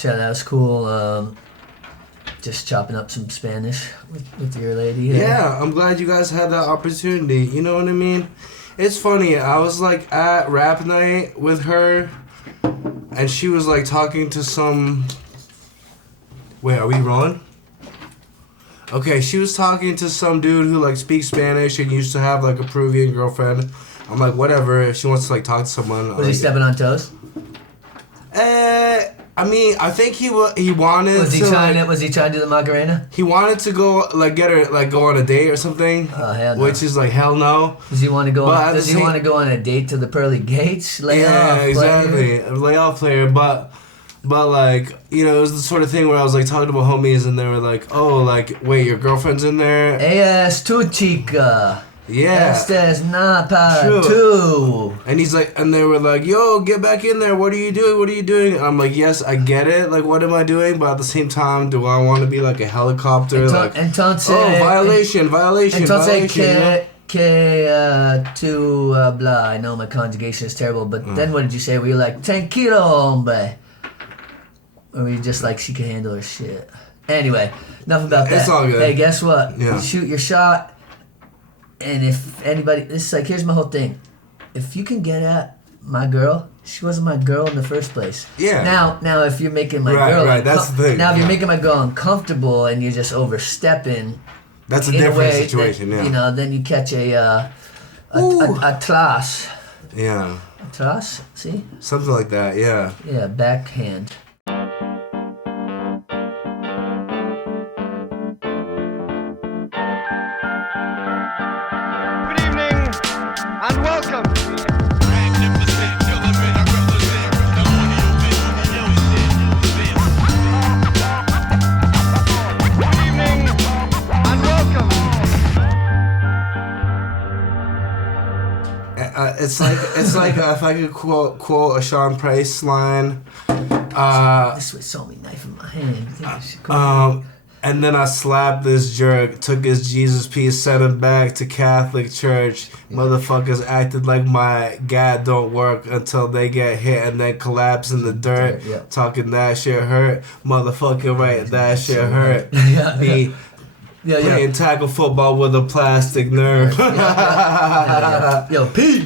So that was cool. Just chopping up some Spanish with your lady. Yeah, I'm glad you guys had that opportunity. You know what I mean? It's funny. I was like at rap night with her, and she was like talking to some. Wait, are we rolling? Okay, she was talking to some dude who like speaks Spanish and used to have like a Peruvian girlfriend. I'm like, whatever. If she wants to like talk to someone. Was he stepping on toes? I mean, I think he wanted. Was he trying to? Was he trying to do the Macarena? He wanted to go like get her like go on a date or something. Oh hell no. Which is like hell no. Does he want to go? Does he want to go on a date to the pearly gates? Lay off, exactly. Player. Lay off, player. But like it was the sort of thing where I was like talking to my homies and they were like, oh, like wait, your girlfriend's in there? Es tu chica. Yeah. Esta es na para tu. And he's like, and they were like, yo, get back in there. What are you doing? What are you doing? And I'm like, yes, I get it. Like, what am I doing? But at the same time, do I want to be like a helicopter? Entonces, violation. Entonces, tu blah. I know my conjugation is terrible, but then what did you say? Were you like, tranquilo, hombre? Or were you just like, she can handle her shit? Anyway, enough about that. It's all good. Hey, guess what? Yeah. You shoot your shot. And if anybody, this is like, here's my whole thing. If you can get at my girl, she wasn't my girl in the first place. Yeah. Now, if you're making my girl, right, that's the thing. Now, if you're making my girl uncomfortable and you're just overstepping, that's a different situation. That, yeah. You know, then you catch a tras. Yeah. A tras. See. Something like that. Yeah. Yeah. Backhand. And welcome. Good evening and welcome. It's like if I could quote a Shaun Price line. This was saw me knife in my hand. And then I slapped this jerk, took his Jesus piece, sent him back to Catholic Church. Motherfuckers acted like my God don't work until they get hit and then collapse in the dirt. Yeah. Talking that shit hurt. Motherfucking right, that shit hurt. Me playing tackle football with a plastic nerve. Yo, P.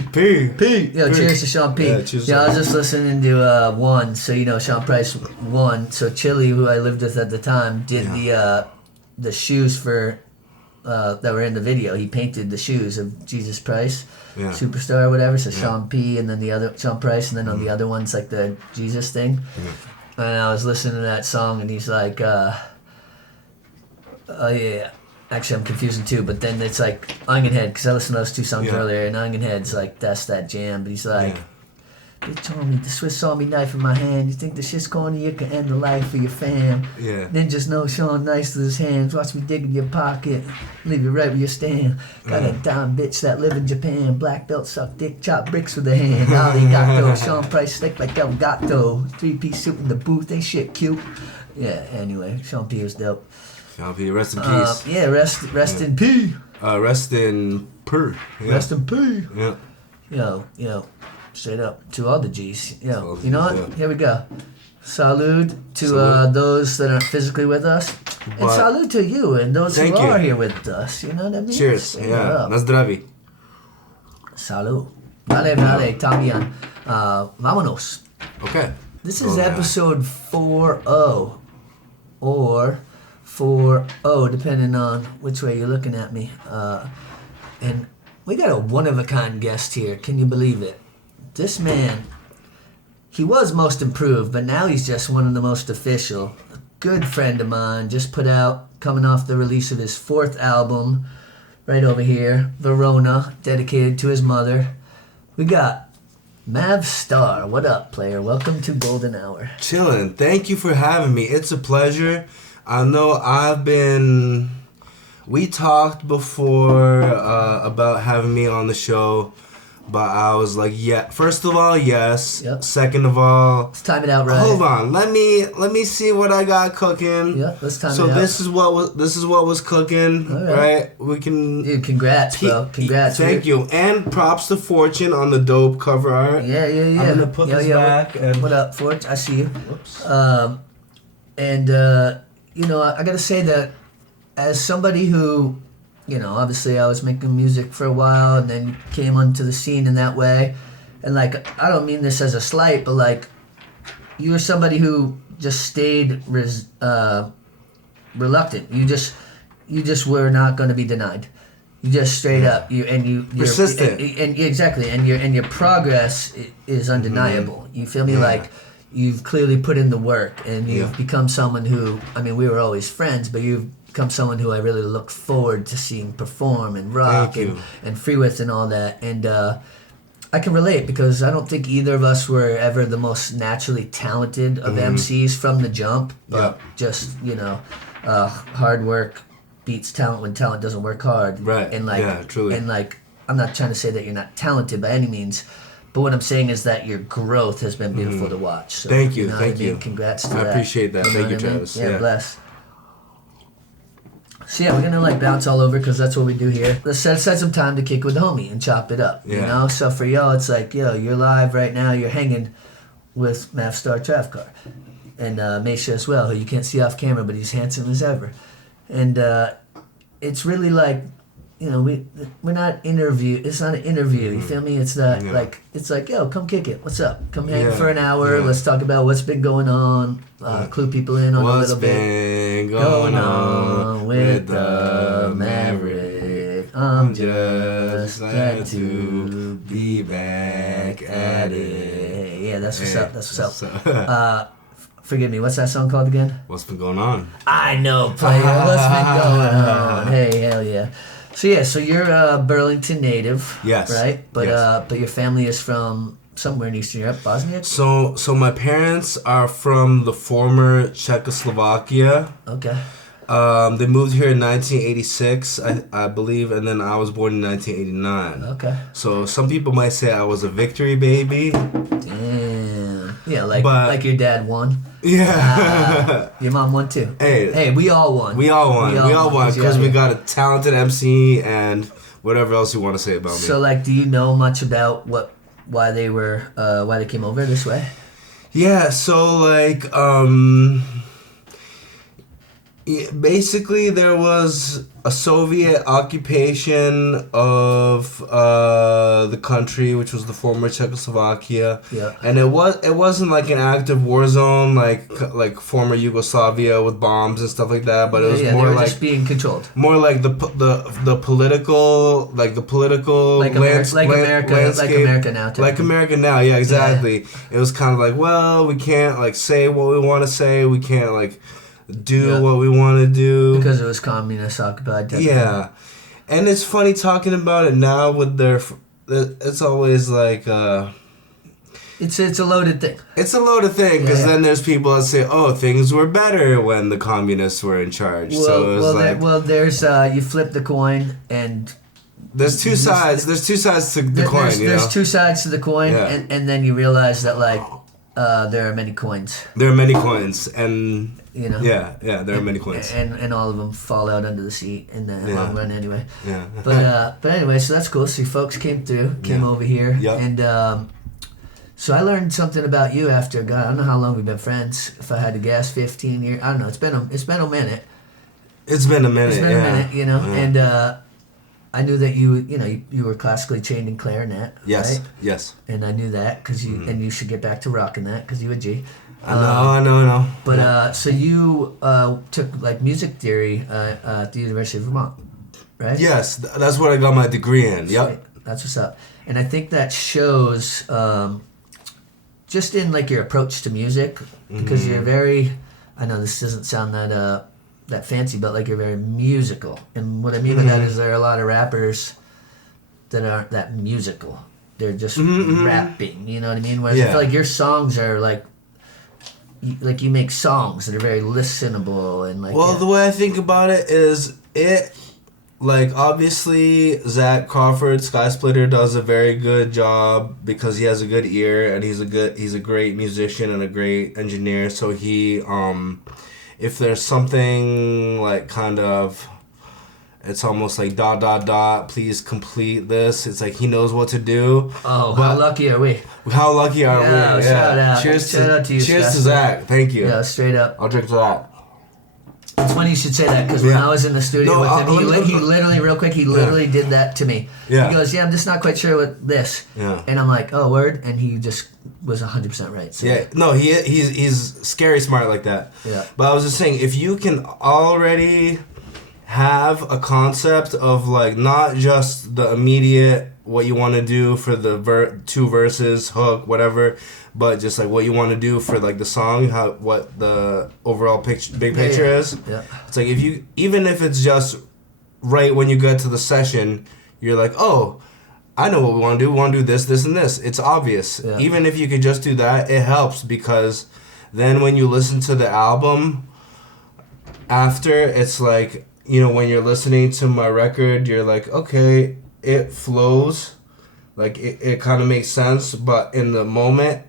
Yo, cheers to Sean P. Yeah, I was just listening to One, so you know Sean Price One. So Chili, who I lived with at the time, did the shoes for that were in the video. He painted the shoes of Jesus Price, Superstar or whatever. So Sean P. and then the other Sean Price, and then on the other one's like the Jesus thing. And I was listening to that song, and he's like. Oh yeah, actually I'm confusing too. But then it's like Onion because I listened to those two songs earlier, and Onion like that's that jam. But he's like, bitch on me, the Swiss Army knife in my hand. You think the shit's corny? You can end the life of your fam. Yeah. Then just know Shaun nice with his hands. Watch me dig in your pocket, leave you right where you stand. Got a dime bitch that live in Japan. Black belt suck dick, chop bricks with a hand. Arigato, Sean Price steak like El Gato. 3-piece suit in the booth, they shit cute. Yeah. Anyway, Sean P was dope. Sean P, rest in peace. Yeah, rest in P. Rest in per. Yeah. Rest in P. Yeah. Yo, straight up to all the G's. Yo, you know what? Yeah. Here we go. Salud to those that aren't physically with us, and salud to you and those who are here with us. You know what I mean? Cheers. Yeah. Na zdraví. Salud. Vale, también. Vámonos. Okay. This is episode 40 or 4-0, depending on which way you're looking at me. And we got a one-of-a-kind guest here. Can you believe it? This man, he was most improved, but now he's just one of the most official. A good friend of mine, just put out, coming off the release of his 4th album, right over here, Verona, dedicated to his mother. We got Mavstar. What up, player? Welcome to Golden Hour. Chillin'. Thank you for having me. It's a pleasure. I know we talked before about having me on the show, but I was like, yeah. First of all, yes. Yep. Second of all, let's time it out right. Hold on, let me see what I got cooking. Yeah, let's time it out. So this is what was cooking, right? We can. Dude, congrats, bro. Congrats. Thank you, and props to Fortune on the dope cover art. Yeah. I'm gonna put this back. What up, Fortune? I see you. Whoops. And you know, I gotta say that as somebody who, you know, obviously I was making music for a while and then came onto the scene in that way, and like I don't mean this as a slight, but like you were somebody who just stayed reluctant. You just were not going to be denied. You just straight up you're persistent. And exactly, and your progress is undeniable. You feel me? Like you've clearly put in the work, and you've become someone who, I mean, we were always friends, but you've become someone who I really look forward to seeing perform and rock and free with and all that. And I can relate because I don't think either of us were ever the most naturally talented of MCs from the jump, but just, you know, hard work beats talent when talent doesn't work hard. Right. And like, truly. And like, I'm not trying to say that you're not talented by any means, but what I'm saying is that your growth has been beautiful to watch. So, thank you, know thank what I mean? you. Congrats to that. I appreciate that. Thank you, Travis. Yeah, bless. So yeah, we're gonna like bounce all over because that's what we do here. Let's set aside some time to kick with the homie and chop it up. You know, so for y'all, it's like, yo, you're live right now. You're hanging with Mavstar Travcar and Machia as well, who you can't see off camera, but he's handsome as ever. And it's really like, you know, we're not interview. It's not an interview. You feel me? It's not like, it's like, yo, come kick it. What's up? Come hang for an hour. Let's talk about what's been going on. Clue people in on a little bit. What's been going on with the Maverick? I'm just glad to be back at it. Yeah, that's what's up. That's what's up. Forgive me, what's that song called again? What's been going on? I know, player. What's been going on? Hey, hell yeah. So yeah, so you're a Burlington native, yes, right? But but your family is from somewhere in Eastern Europe, Bosnia. So my parents are from the former Czechoslovakia. Okay. They moved here in 1986, I believe, and then I was born in 1989. Okay. So some people might say I was a victory baby. Damn. Yeah, like your dad won. Yeah. Your mom won too. Hey, we all won. We all won because we got a talented MC and whatever else you want to say about me. So like, do you know much about why they came over this way? Yeah. So like basically there was a Soviet occupation of the country, which was the former Czechoslovakia. Yeah. And it wasn't like an active war zone like former Yugoslavia with bombs and stuff like that, but it was more like just being controlled. More like the political like America now. Like America now, yeah, exactly. Yeah. It was kind of like, well, we can't like say what we want to say, we can't like do what we want to do because it was communist occupied. Yeah, and it's funny talking about it now with their. It's always like. It's a loaded thing. It's a loaded thing because then there's people that say, "Oh, things were better when the communists were in charge." Well, so it was there's you flip the coin and. There's two sides. There's two sides to the coin. There's two sides to the coin, and then you realize that like there are many coins. There are many coins, and. You know? Yeah, there are many coins. And all of them fall out under the seat in the long run anyway. Yeah. But anyway, so that's cool. So you folks came over here. Yep. And so I learned something about you after, God, I don't know how long we've been friends. If I had to guess, 15 years. I don't know. It's been a minute. It's been a minute, you know. Yeah. And I knew that you were classically trained in clarinet. Yes, right? yes. And I knew that because and you should get back to rocking that because you a G. I know. But so you took like music theory at the University of Vermont, right? Yes, that's what I got my degree in. Yep. Sweet. That's what's up. And I think that shows just in like your approach to music because you're very. I know this doesn't sound that fancy, but like you're very musical. And what I mean by that is there are a lot of rappers that aren't that musical. They're just rapping. You know what I mean? Whereas I feel like your songs are like you make songs that are very listenable and like. Well, the way I think about it is like obviously Zach Crawford, Skysplitter, does a very good job because he has a good ear and he's a great musician and a great engineer. So he if there's something like kind of It's almost like ... Please complete this. It's like he knows what to do. Oh, how lucky are we? How lucky are we? Yeah, shout out. Cheers out to you. Cheers to Zach. Thank you. Yeah, straight up. I'll drink to that. It's funny you should say that because when I was in the studio with him, he literally, real quick, he literally did that to me. Yeah. He goes, I'm just not quite sure what this. Yeah. And I'm like, oh, word? And he just was 100% right. So. Yeah. No, he's scary smart like that. Yeah. But I was just saying, if you can already have a concept of like not just the immediate what you want to do for the two verses, hook, whatever, but just like what you want to do for like the song, what the overall big picture is. Yeah. It's like even if it's just right when you get to the session, you're like, oh, I know what we want to do. We want to do this, this, and this. It's obvious. Yeah. Even if you could just do that, it helps because then when you listen to the album after, it's like, when you're listening to my record, you're like, okay, it flows. Like, it kind of makes sense. But in the moment,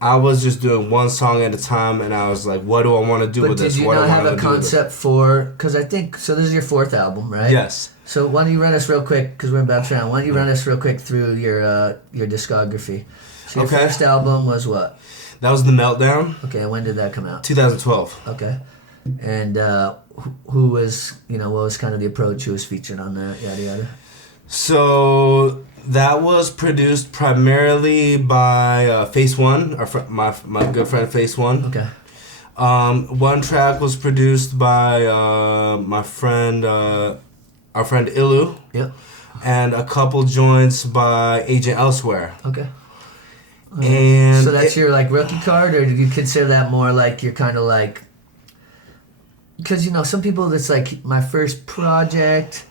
I was just doing one song at a time, and I was like, what do I want to do with this? But did you not have a concept for... Because I think... So this is your 4th album, right? Yes. So why don't you run us real quick, because we're about to round. Why don't you run us real quick through your discography? So your first album was what? That was The Meltdown. Okay, when did that come out? 2012. Okay. And who was, what was kind of the approach? Who was featured on that? Yada, yada. So that was produced primarily by Face One, my good friend Face One. Okay. One track was produced by my friend, our friend Ilu. Yep. And a couple joints by Agent Elsewhere. Okay. And so that's your like rookie card, or did you consider that more like you're kind of like? Because some people that's like my first project,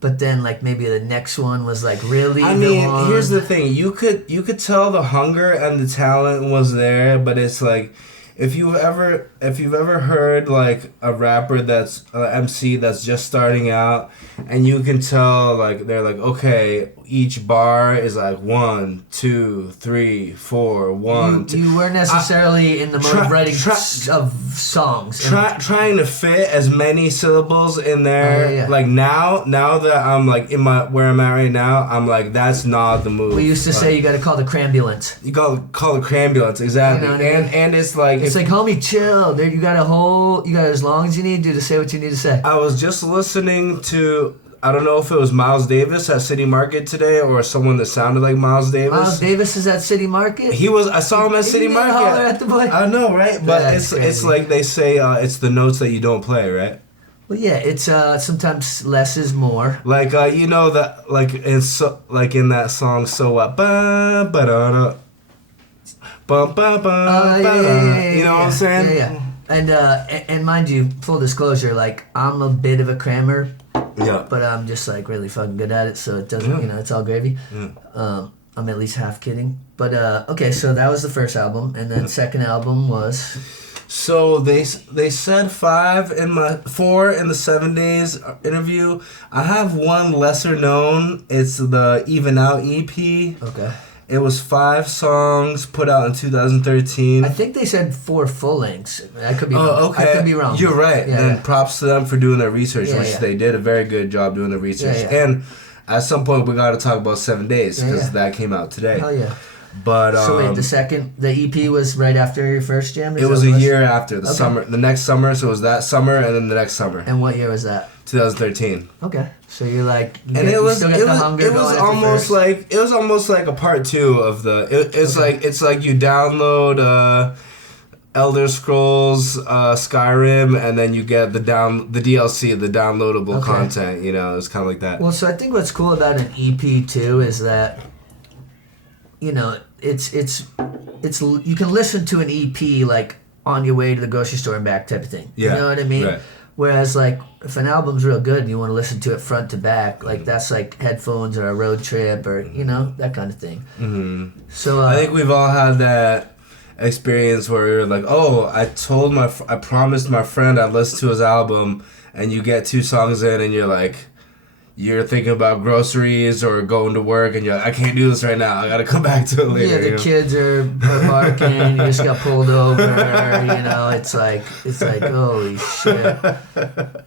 but then like maybe the next one was like really. I mean, here's the thing: you could tell the hunger and the talent was there, but it's like if you've ever heard like a rapper that's MC that's just starting out, and you can tell like they're like, okay, each bar is like 1, 2, 3, 4, 1. You weren't necessarily in the mode of writing of songs. Trying to fit as many syllables in there. Yeah. Like now that I'm like where I'm at right now, I'm like that's not the move. We used to say you got to call the crambulance. You got to call the crambulance, exactly. And it's like it's like homie, chill. Dude, you got as long as you need to say what you need to say. I was just listening to. I don't know if it was Miles Davis at City Market today or someone that sounded like Miles Davis. Miles Davis is at City Market? I saw him at City Market. Holler at the boy. I know, right? But it's like they say it's the notes that you don't play, right? Well, yeah, it's sometimes less is more. Like that like it's like in that song So What ba ba da ba ba ba. You know what I'm saying? Yeah. And mind you, full disclosure, like I'm a bit of a crammer. Yeah. But I'm just like really fucking good at it, so it doesn't, it's all gravy. Yeah. I'm at least half kidding. But okay, so that was the first album, and then second album was. So they said 4 in the 7 days interview. I have one lesser known. It's the Even Out EP. Okay. It was 5 songs put out in 2013. I think they said 4 full lengths. I could be wrong. Okay. I could be wrong. You're right. Yeah, and props to them for doing their research, which they did a very good job doing the research. Yeah. And at some point, we got to talk about 7 days because that came out today. Hell yeah. But so wait, the EP was right after your first jam? It was a year after, summer, the next summer. So it was that summer and then the next summer. And what year was that? 2013. Okay, so you're like, it was almost like a part 2 of the. It's like you download Elder Scrolls, Skyrim, and then you get the DLC, the downloadable content. It's kind of like that. Well, so I think what's cool about an EP too is that, it's you can listen to an EP like on your way to the grocery store and back type of thing. Yeah, you know what I mean? Right. Whereas like if an album's real good and you want to listen to it front to back, like that's like headphones or a road trip or that kind of thing. Mm-hmm. So I think we've all had that experience where we were like, oh, I promised my friend I'd listen to his album, and you get 2 songs in and you're like, you're thinking about groceries or going to work, and you're like, I can't do this right now. I gotta come back to it later. Yeah, the kids are barking. You just got pulled over. You know, it's like holy shit.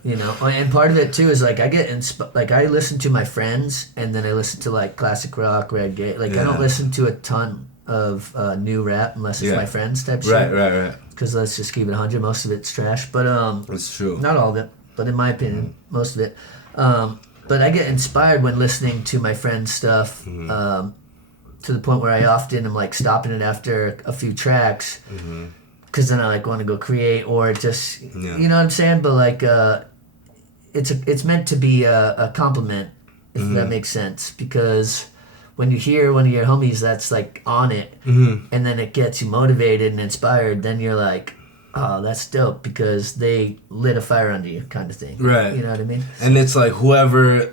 You know, and part of it too is like I get I listen to my friends, and then I listen to like classic rock, reggae. Like I don't listen to a ton of new rap unless it's my friends type shit. Right. Because let's just keep it 100. Most of it's trash, but It's true. not all of it, but in my opinion, most of it. But I get inspired when listening to my friends' stuff to the point where I often am like stopping it after a few tracks because then I like want to go create or just you know what I'm saying. But like it's meant to be a compliment if that makes sense, because when you hear one of your homies that's like on it and then it gets you motivated and inspired, then you're like, oh, that's dope because they lit a fire under you, kind of thing. Right. You know what I mean? And it's like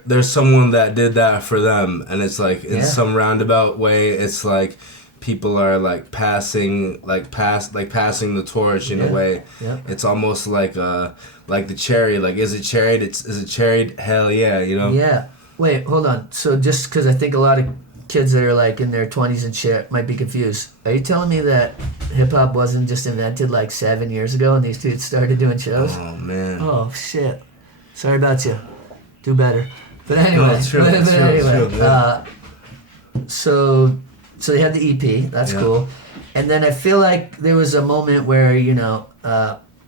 there's someone that did that for them, and it's like in some roundabout way, it's like people are like passing the torch in a way. Yeah. It's almost like the cherry. Like, is it cherried? Is it cherried? Hell yeah, you know. Yeah. Wait, hold on. So just because I think a lot of kids that are like in their 20s and shit might be confused. Are you telling me that hip hop wasn't just invented like 7 years ago and these dudes started doing shows? Oh man. Oh shit. Sorry about you. Do better. But anyway. No, it's true. So they had the EP. That's cool. And then I feel like there was a moment where, you know,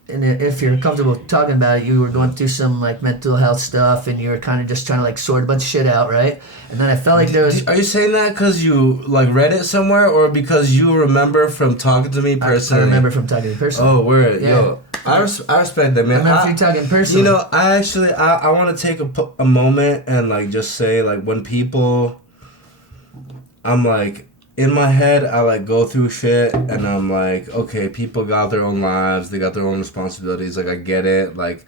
and if you're comfortable talking about it, you were going through some like mental health stuff, and you were kind of just trying to like sort a bunch of shit out, right? And then I felt like there was. Are you saying that because you like read it somewhere, or because you remember from talking to me personally? I remember from talking to you personally. Oh, word, Yeah. yo, I respect that, man. I'm not talking personally. You know, I want to take a moment and like just say like when people, I'm like. In my head, I like go through shit and I'm like, okay, people got their own lives, they got their own responsibilities. Like, I get it. Like,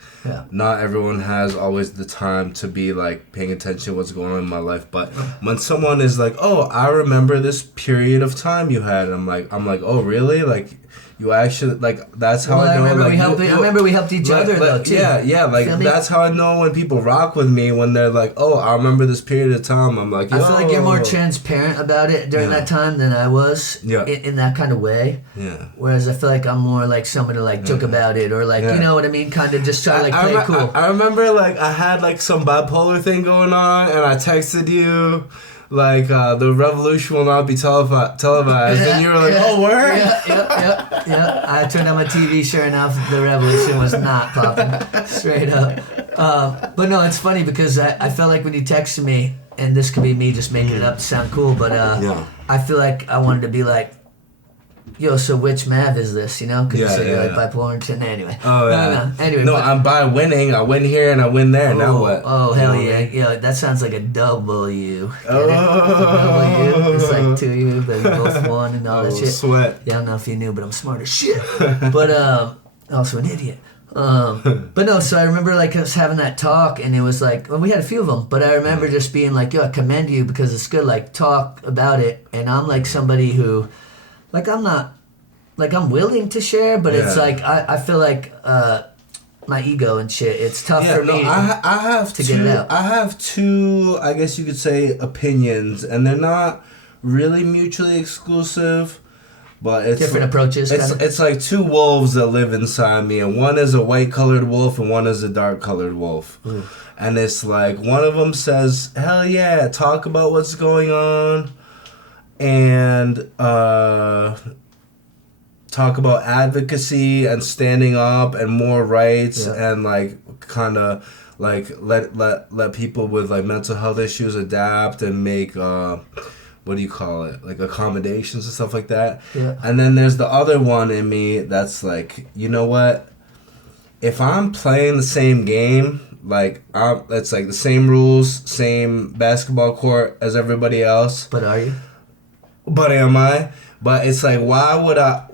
not everyone has always the time to be like paying attention to what's going on in my life. But when someone is like, oh, I remember this period of time you had, I'm like, oh, really? Like, you actually like that's how I know. I remember we helped each other though too. Yeah. Like that's how I know when people rock with me when they're like, "Oh, I remember this period of time." I'm like, I feel like you're more transparent about it during that time than I was. Yeah. In that kind of way. Yeah. Whereas I feel like I'm more like someone to like joke about it or like you know what I mean, kind of just try to like play it cool. I remember like I had like some bipolar thing going on, and I texted you. Like, the revolution will not be televised. And you were like, oh, word? Yeah. I turned on my TV, sure enough, the revolution was not popping. Straight up. But no, it's funny because I felt like when you texted me, and this could be me just making it up to sound cool, but I feel like I wanted to be like, yo, so which Mav is this, you know? Because you say you're like bipolar and shit. Anyway. Oh, yeah. No. Anyway. No, I'm by winning. I win here and I win there. Now what? Oh, hell yeah. Yeah, that sounds like a W. W. It's like two of you, but you both won and all that shit. Sweat. Yeah, I don't know if you knew, but I'm smart as shit. But, also an idiot. But no, so I remember like us having that talk, and it was like, well, we had a few of them, but I remember just being like, yo, I commend you because it's good, like, talk about it. And I'm like somebody who... Like, I'm not, like, I'm willing to share, but it's like, I feel like my ego and shit, it's tough for me I have to get it out. I have two, I guess you could say, opinions, and they're not really mutually exclusive, but it's... Different approaches, It's like two wolves that live inside me, and one is a white-colored wolf, and one is a dark-colored wolf. Ooh. And it's like, one of them says, hell yeah, talk about what's going on, and talk about advocacy and standing up and more rights and like kind of like let people with like mental health issues adapt and make what do you call it, like accommodations and stuff like that. And then there's the other one in me that's like, you know what, if I'm playing the same game, like it's like the same rules, same basketball court as everybody else, but are you? But am I? But it's like, why would I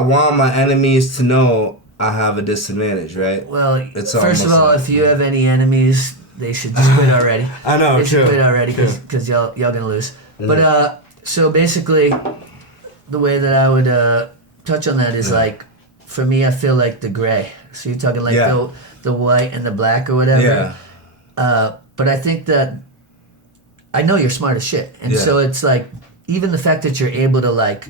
want my enemies to know I have a disadvantage, right? Well, first of all, if you have any enemies, they should just quit already. I know, they should quit already because y'all gonna lose. Mm-hmm. But so basically, the way that I would touch on that is like, for me, I feel like the gray. So you're talking like the white and the black or whatever. but I think that I know you're smart as shit, and Yeah. so it's like even the fact that you're able to like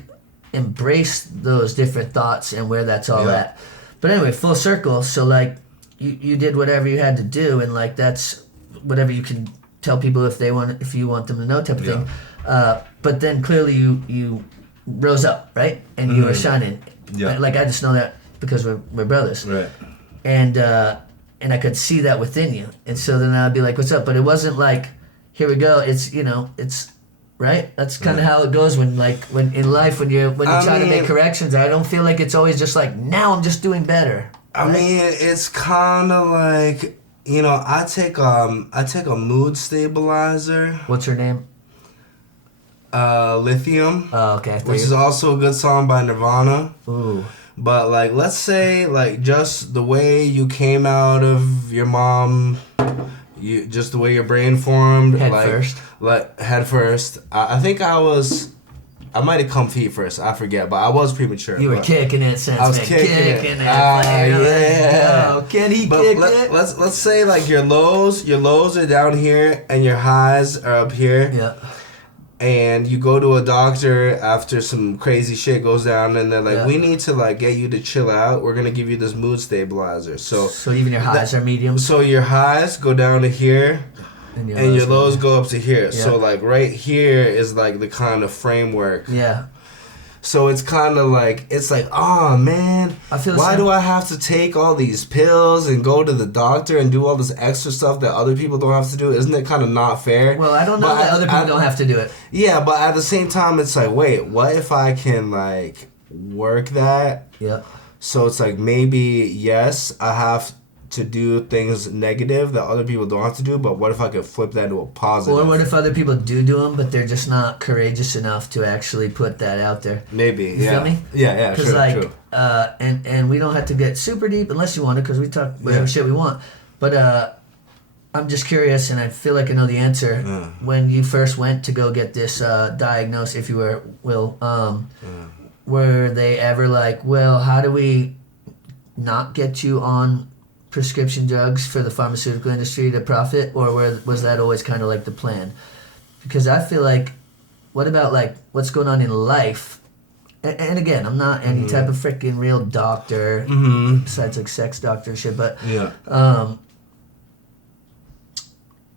embrace those different thoughts and where that's all Yeah. at. But anyway, full circle. So like you did whatever you had to do, and like that's whatever you can tell people if you want them to know type of thing. But then clearly you rose up, right, and you were shining. Yeah. Like I just know that because we're brothers. Right. And I could see that within you, and so then I'd be like, "What's up?" But it wasn't like, "Here we go." It's it's right. That's kind of how it goes when in life when you try to make corrections. I don't feel like it's always just like now I'm just doing better. I mean, it's kind of like I take a mood stabilizer, What's her name? Lithium, Oh, okay. I thought which is also a good song by Nirvana. Ooh. But like, let's say like just the way you came out of your mom, just the way your brain formed, Head like first. like head first. I think I might have come feet first. I forget, but I was premature. You were but kicking it since I was man. kicking it. it. Yeah. Oh, can he But kick it? let's say like your lows are down here and your highs are up here. Yeah. And you go to a doctor after some crazy shit goes down, and they're like, Yeah. "We need to like get you to chill out. We're gonna give you this mood stabilizer." So even your highs are mediums, so your highs go down to here, and your lows go up to here. Yeah. So like right here is like the kind of framework. Yeah. So it's kind of like oh man, I feel the why same. do I have to take all these pills and go to the doctor and do all this extra stuff that other people don't have to do? Isn't it kind of not fair? Well, I don't know But that other people don't have to do it. Yeah, but at the same time, it's like, wait, what if I can like work that? Yeah. So it's like maybe yes, I have to do things negative that other people don't have to do, but what if I could flip that into a positive? Or what if other people do them, but they're just not courageous enough to actually put that out there? Maybe, You yeah. feel me? Yeah, Because true, like, true. and we don't have to get super deep unless you want to, because we talk whatever shit we want. But I'm just curious, and I feel like I know the answer. When you first went to go get this diagnosed, if you will, were they ever like, well, how do we not get you on prescription drugs for the pharmaceutical industry to profit, or was that always kind of like the plan? Because I feel like, what about like what's going on in life? And again, I'm not any type of freaking real doctor, besides like sex doctor and shit, but Yeah.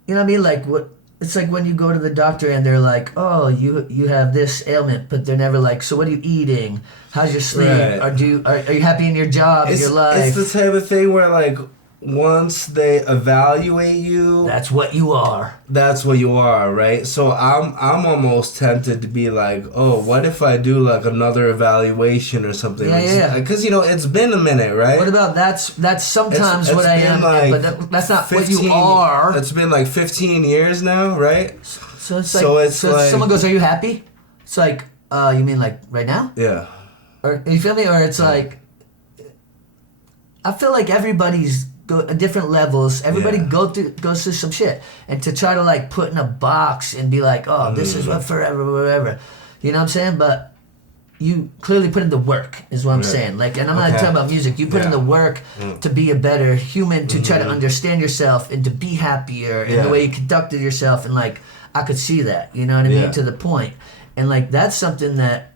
you know what I mean? Like what? It's like when you go to the doctor and they're like, "Oh, you have this ailment," but they're never like, "So what are you eating? How's your sleep? Right. Are you happy in your job, in your life?" It's the type of thing where like once they evaluate you, That's what you are. that's what you are, right? So I'm almost tempted to be like, oh, what if I do like another evaluation or something? Yeah. Because it's been a minute, right? What about that's sometimes It's what I been am, like but that's not what you are. It's been like 15 years now, right? So it's like, So it's like- someone goes, "Are you happy?" It's like, you mean like right now? Yeah. Or you feel me? Or it's like, I feel like everybody's at different levels. Everybody goes through some shit, and to try to like put in a box and be like, "Oh, this is what forever, whatever," you know what I'm saying? But you clearly put in the work, is what I'm saying. Like, and I'm not talking about music. You put in the work to be a better human, to try to understand yourself and to be happier, and the way you conducted yourself, and like I could see that, you know what I mean, to the point. And like that's something that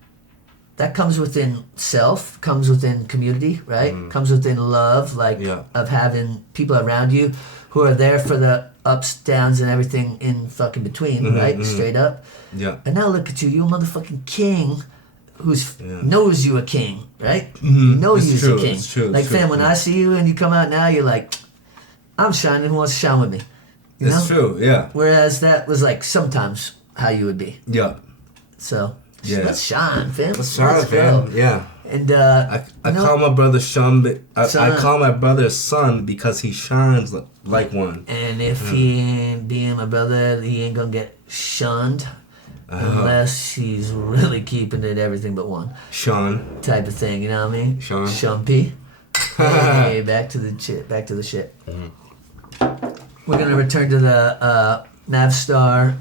comes within self, comes within community, right? Comes within love, like of having people around you who are there for the ups, downs, and everything in fucking between, right? Straight up. Yeah. And now look at you, you a motherfucking king who's knows you a king, right? You know It's you's true, a king. it's true, Like it's true, fam, when I see you and you come out now, you're like, I'm shining, who wants to shine with me? You It's know? true, yeah. Whereas that was like sometimes how you would be. Yeah. So Yeah. let's shine, fam. Let's try it, go. man. Yeah. And I call my brother Shaun. I call my brother son because he shines like one. And if he ain't being my brother, he ain't gonna get shunned unless he's really keeping it everything but one Shaun. type of thing. You know what I mean? Shaun. Shumpy. Hey, back to the shit. Back to the shit. We're gonna return to the Mavstar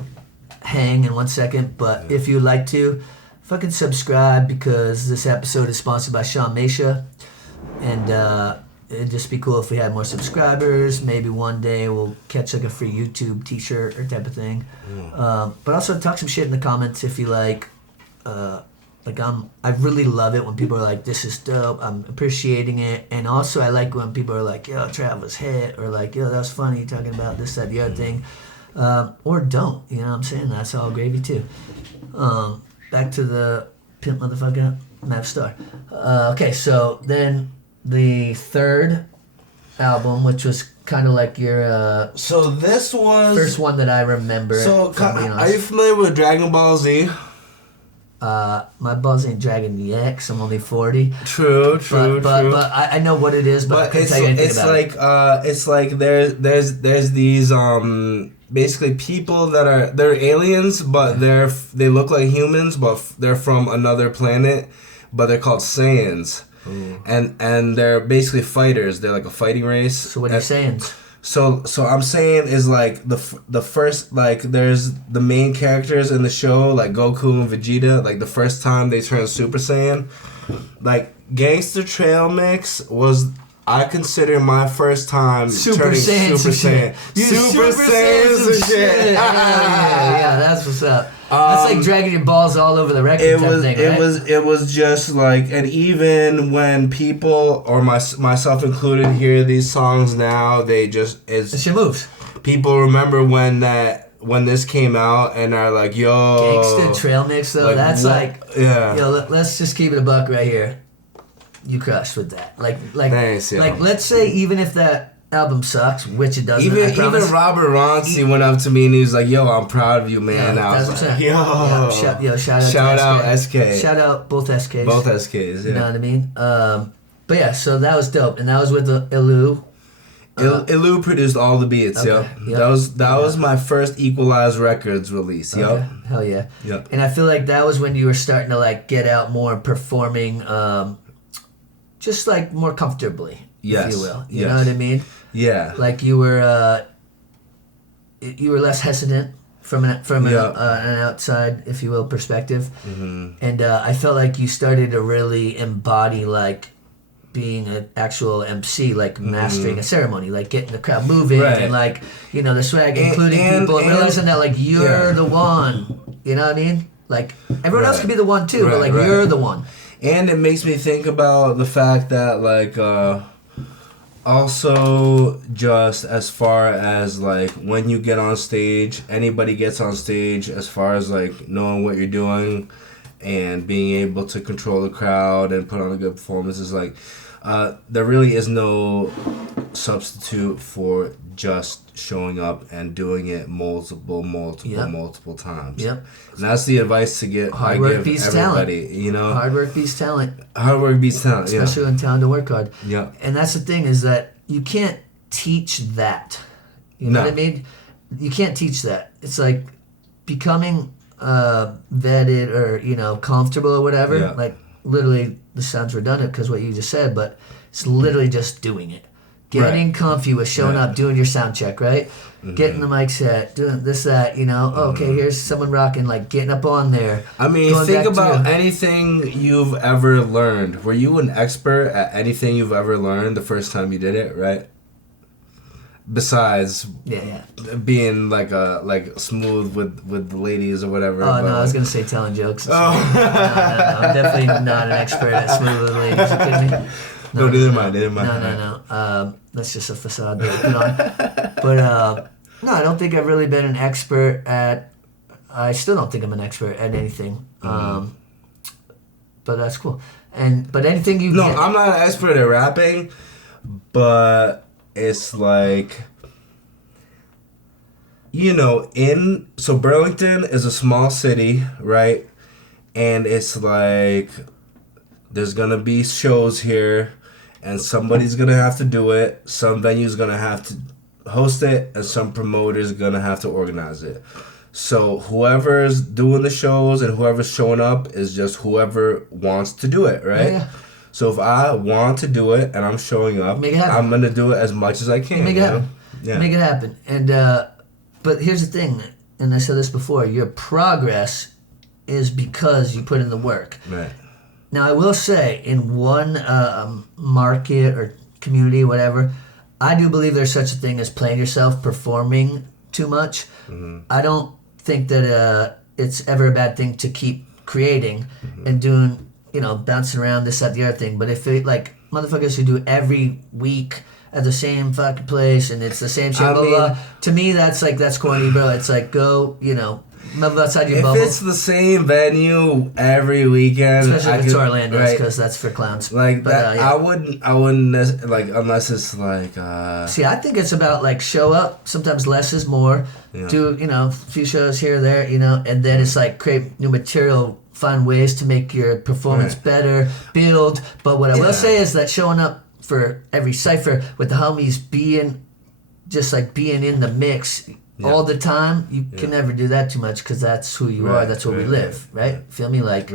hang in 1 second, but if you'd like to, fucking subscribe because this episode is sponsored by Shaun Machia, and it'd just be cool if we had more subscribers. Maybe one day we'll catch like a free YouTube T-shirt or type of thing. But also talk some shit in the comments if you like. I really love it when people are like, "This is dope." I'm appreciating it, and also I like when people are like, "Yo, Trav was hit," or like, "Yo, that was funny talking about this, that, the other thing," or don't. You know what I'm saying? That's all gravy too. Back to the pimp motherfucker, Mavstar. Okay, so then the third album, which was kind of like your So this was first one that I remember. So if I'm being are you honest. familiar with Dragon Ball Z? My balls ain't dragging yet, 'cause I'm only 40. True. But I know what it is, but I couldn't tell you anything about it. It's like there's these basically people they're aliens, but they look like humans, but they're from another planet, but they're called Saiyans. And they're basically fighters. They're like a fighting race. So what are you saying? So I'm saying is like the first, like, there's the main characters in the show, like Goku and Vegeta, like the first time they turned Super Saiyan, like Gangster Trail Mix was, I consider, my first time turning Super Saiyan. Super Saiyans and shit. Yeah, that's what's up. That's like dragging your balls all over the record type thing, right? It was just like, and even when people, or myself included, hear these songs now, This shit moves. people remember when this came out and are like, yo, Gangsta Trail Mix though, like, that's what? like, Yeah. Yo, let's just keep it a buck right here. You crushed with that. Like, Thanks, yo. like, let's say even if that album sucks, which it doesn't. Even Robert Ronci went up to me and he was like, "Yo, I'm proud of you, man." Yeah, I was that's what I'm like, saying. "Yo, Shout out Eskae. Shout out both Eskes. Both SKs, yeah. You know what I mean? But yeah, so that was dope, and that was with Ilu. Ilu produced all the beats, yo. Okay, yep. That was my first Equalized Records release, yo. Okay, hell yeah. Yep. And I feel like that was when you were starting to like get out more and performing, just like more comfortably, Yes, if you will. You yes. know what I mean? Yeah. Like you were less hesitant from an outside, if you will, perspective, and I felt like you started to really embody like being an actual MC, like mastering a ceremony, like getting the crowd moving, Right. and like, you know, the swag, including people, and realizing that like you're the one. You know what I mean? Like everyone else Right. could be the one too, but Right, like right. you're the one. And it makes me think about the fact that, like, also just as far as, like, when you get on stage, anybody gets on stage, as far as, like, knowing what you're doing and being able to control the crowd and put on a good performance is, like, there really is no substitute for just showing up and doing it multiple times. Yep. And that's the advice I give beats everybody. talent. You know, Hard work beats talent. hard work beats talent. Yeah. Especially when talent to work hard. Yeah. And that's the thing, is that you can't teach that. You know No. what I mean? You can't teach that. It's like becoming vetted or, you know, comfortable or whatever. Yeah. Like, literally, this sounds redundant because what you just said, but it's literally just doing it. Getting Right. comfy with showing Right. up, doing your sound check, right? Getting the mic set, doing this, that, you know. Okay, here's someone rocking, like getting up on there. I mean, going think back about to- anything you've ever learned. Were you an expert at anything you've ever learned the first time you did it, right? Besides Yeah. being like smooth with the ladies or whatever. Oh, but no, I was like- going to say telling jokes. No, I'm definitely not an expert at smooth with ladies. You kidding me? No, neither am I. No. That's just a facade that we put on. But, no, I don't think I've really been an expert at... I still don't think I'm an expert at anything. But that's cool. But anything you No, get... I'm not an expert at rapping, but it's like, you know, so Burlington is a small city, right? And it's like, there's gonna be shows here, and somebody's gonna have to do it. Some venue's gonna have to host it, and some promoter's gonna have to organize it. So whoever's doing the shows and whoever's showing up is just whoever wants to do it, right? Yeah. So if I want to do it and I'm showing up, Make it happen. I'm gonna do it as much as I can. Make it you know? happen. Yeah. Make it happen. And but here's the thing, and I said this before, your progress is because you put in the work. Right. Now I will say, in one market or community, whatever. I do believe there's such a thing as playing yourself, performing too much. I don't think that it's ever a bad thing to keep creating and doing, bouncing around this, that, the other thing. But if it, like, motherfuckers who do every week at the same fucking place and it's the same shit, blah, blah, to me, that's corny, bro. It's like, go, move outside your bubble. If it's the same venue every weekend, especially if it's Orlando, because that's for clowns. Like, but, that, yeah. I wouldn't, like, unless it's like, See, I think it's about, like, show up. Sometimes less is more. Yeah. Do, a few shows here or there, and then it's like create new material, find ways to make your performance better, build. But what I will say is that showing up for every cypher with the homies being in the mix all the time, you can never do that too much because that's who you are, that's where we live, right? Feel me? Like,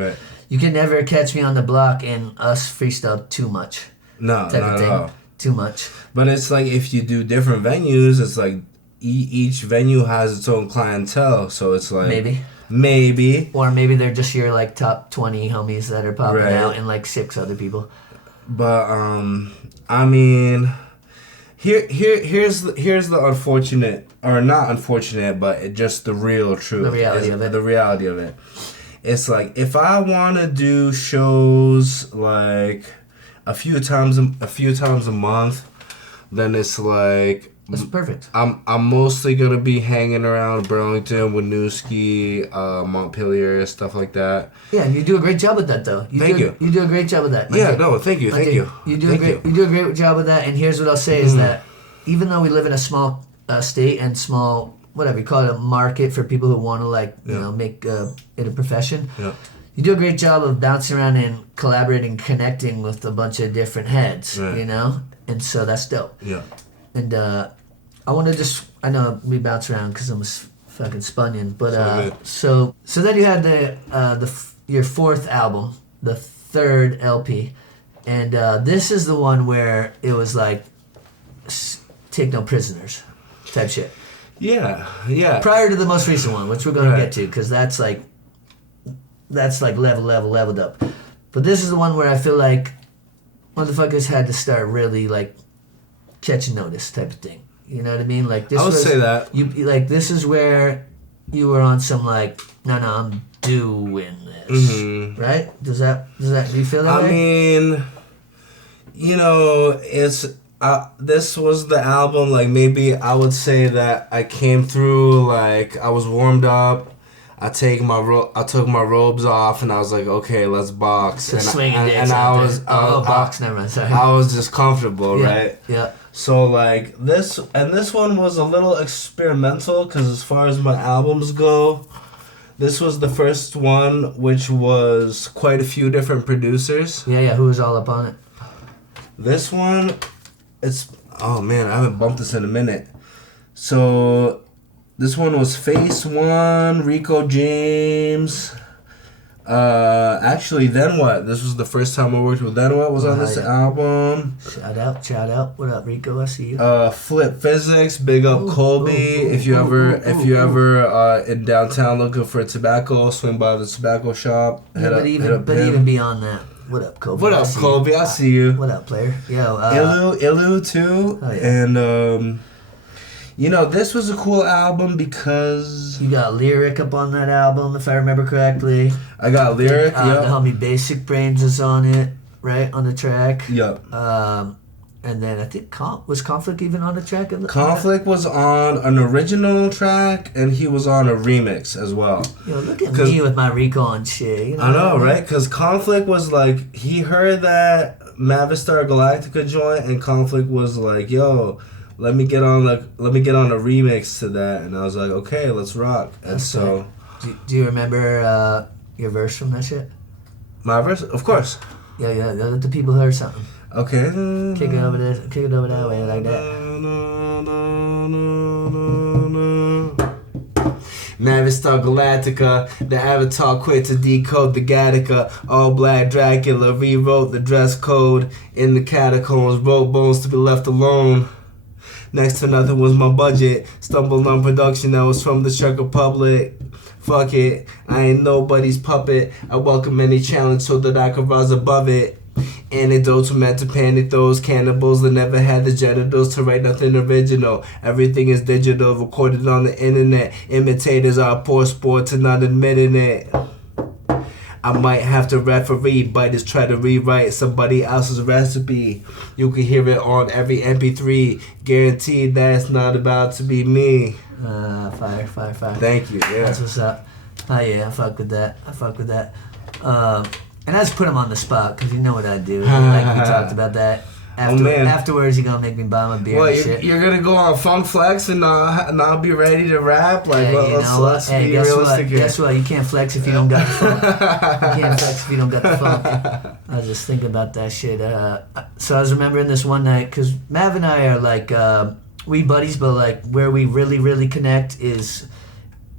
you can never catch me on the block and us freestyle too much. No, type not of thing. at all. Too much. But it's like if you do different venues, it's like each venue has its own clientele, so it's like... Maybe. Or maybe they're just your, like, top 20 homies that are popping out and, like, 6 other people. But, I mean... Here's the unfortunate, or not unfortunate, but just the real truth. The reality of it. The reality of it. It's like, if I want to do shows, like, a few times a month, then it's like... That's perfect. I'm mostly gonna be hanging around Burlington, Winooski, Montpelier, stuff like that. Yeah, and you do a great job with that, though. Thank you. You do a great job with that. Yeah, no, thank you. You do a great job with that. And here's what I'll say is that even though we live in a small state and small, whatever you call it, a market for people who want to make it a profession. Yeah. You do a great job of bouncing around and collaborating, connecting with a bunch of different heads. And so that's dope. Yeah. And I want to I know we bounce around because I'm fucking spunnion, but so then you had your 4th album, the 3rd LP, and this is the one where it was like take no prisoners type shit. Yeah. Prior to the most recent one, which we're going to get to, because that's like leveled up. But this is the one where I feel like motherfuckers had to start really like catching notice type of thing. You know what I mean? Like this. I would say that. You like this is where you were on some like no, I'm doing this, right? Do you feel that way? I mean, it's this was the album. Like maybe I would say that I came through like I was warmed up. I took my robes off and I was like, okay, let's box. And I was box. Never mind. Sorry. I was just comfortable, right? Yeah. So like this one was a little experimental because as far as my albums go, this was the first one which was quite a few different producers. Yeah. Who was all up on it? This one, oh man, I haven't bumped this in a minute. So this one was Face One, Rico James. Actually, Then What? This was the first time I worked with Then What was on this album. Shout out. What up, Rico? I see you. Flip Physics, big up Colby. If you ever in downtown looking for tobacco, swing by the tobacco shop. Even beyond that, what up, Colby? What up, Colby? I see you. What up, player? Yo, Ilu too, and this was a cool album because... You got Lyric up on that album, if I remember correctly. I got Lyric, The homie Basic Brains is on it, right, on the track. Yep. And then I think was Konflik even on the track? Konflik was on an original track, and he was on a remix as well. Yo, look at me with my Rico and shit. I know, right? Because Konflik was like... He heard that Mavstar Galactica joint, and Konflik was like, yo... Let me get on a remix to that, and I was like, okay, let's rock. And so, do you remember your verse from that shit? My verse, of course. Yeah. Let the people hear something. Okay. Kick it over that way like that. Mavstar Galactica, the avatar quit to decode the Gattaca. All black Dracula rewrote the dress code in the catacombs. Wrote bones to be left alone. Next to nothing was my budget. Stumbled on production that was from the Czech Republic. Fuck it, I ain't nobody's puppet. I welcome any challenge so that I can rise above it. Anecdotes were meant to panic those cannibals that never had the genitals to write nothing original. Everything is digital, recorded on the internet. Imitators are poor sports and not admitting it. I might have to referee, biters try to rewrite somebody else's recipe. You can hear it on every MP3. Guaranteed that it's not about to be me. Fire. Thank you, yeah. That's what's up. Oh yeah, I fuck with that. And I just put him on the spot because you know what I do. Like we talked about that. Afterwards, you're gonna make me buy my beer and shit. You're gonna go on Funk Flex and not be ready to rap? Like, let's be realistic. Guess what? You can't flex if you don't got the funk. You can't flex if you don't got the funk. I was just thinking about that shit. So I was remembering this one night because Mav and I are like we buddies, but like where we really, really connect is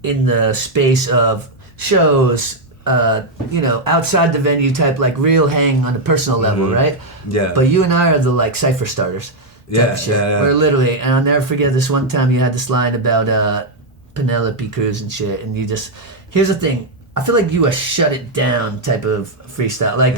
in the space of shows. Outside the venue type, like real hang on a personal level, right? Yeah. But you and I are the like cipher starters type of shit. Yeah. We're literally, and I'll never forget this one time you had this line about Penelope Cruz and shit, and you just, here's the thing, I feel like you a shut it down type of freestyle, like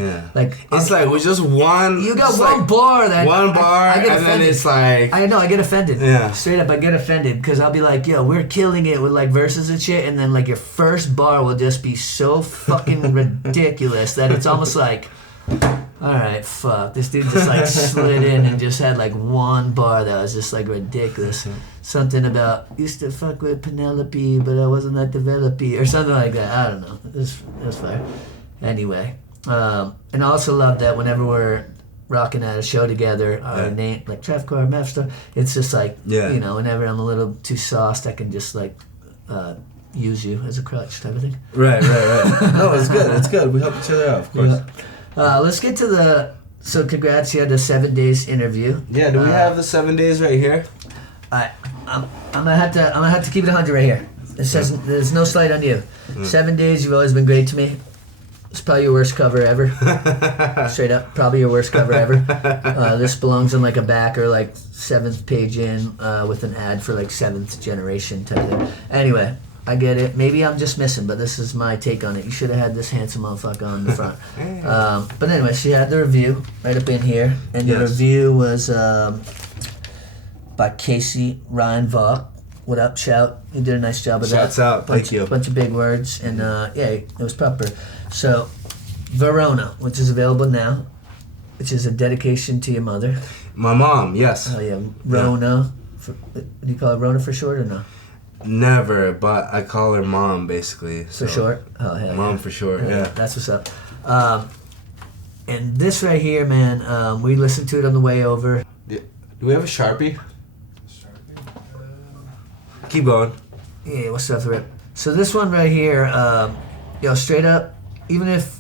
it's like with just one. You got one bar that I get offended. Then it's like I get offended. Yeah, straight up, I get offended because I'll be like, yo, we're killing it with like verses and shit, and then like your first bar will just be so fucking ridiculous that it's almost like, all right, fuck, this dude just like slid in and just had like one bar that was just like ridiculous. Something about used to fuck with Penelope, but I wasn't that developy or something like that. I don't know. It was fire. Anyway, and I also love that whenever we're rocking at a show together, our name like Trafcar, Mavstar, it's just like whenever I'm a little too sauced, I can just like use you as a crutch type of thing. Right. No, it's good. It's good. We help each other out, of course. Yeah. Let's get to so congrats, you had the 7 days interview. Yeah, do we have the 7 days right here? I'm gonna have to keep it 100 right here. It says there's no slight on you. 7 days, you've always been great to me. It's probably your worst cover ever. Straight up, probably your worst cover ever. This belongs in like a back or like 7th page in with an ad for like 7th generation type thing. Anyway, I get it. Maybe I'm just missing, but this is my take on it. You should have had this handsome motherfucker on the front. But anyway, she had the review right up in here, and the review was by Casey Reinvach. What up, shout? You did a nice job of that. Shouts out, thank you. Bunch of big words, and it was proper. So, Verona, which is available now, which is a dedication to your mother. My mom, yes. Oh yeah, Rona. Do you call her Rona for short or no? Never, but I call her mom basically. For short? Oh, hell Mom for short, yeah. That's what's up. And this right here, man, we listened to it on the way over. Do we have a Sharpie? Keep going. Yeah, what's up, Rip? So this one right here, straight up, even if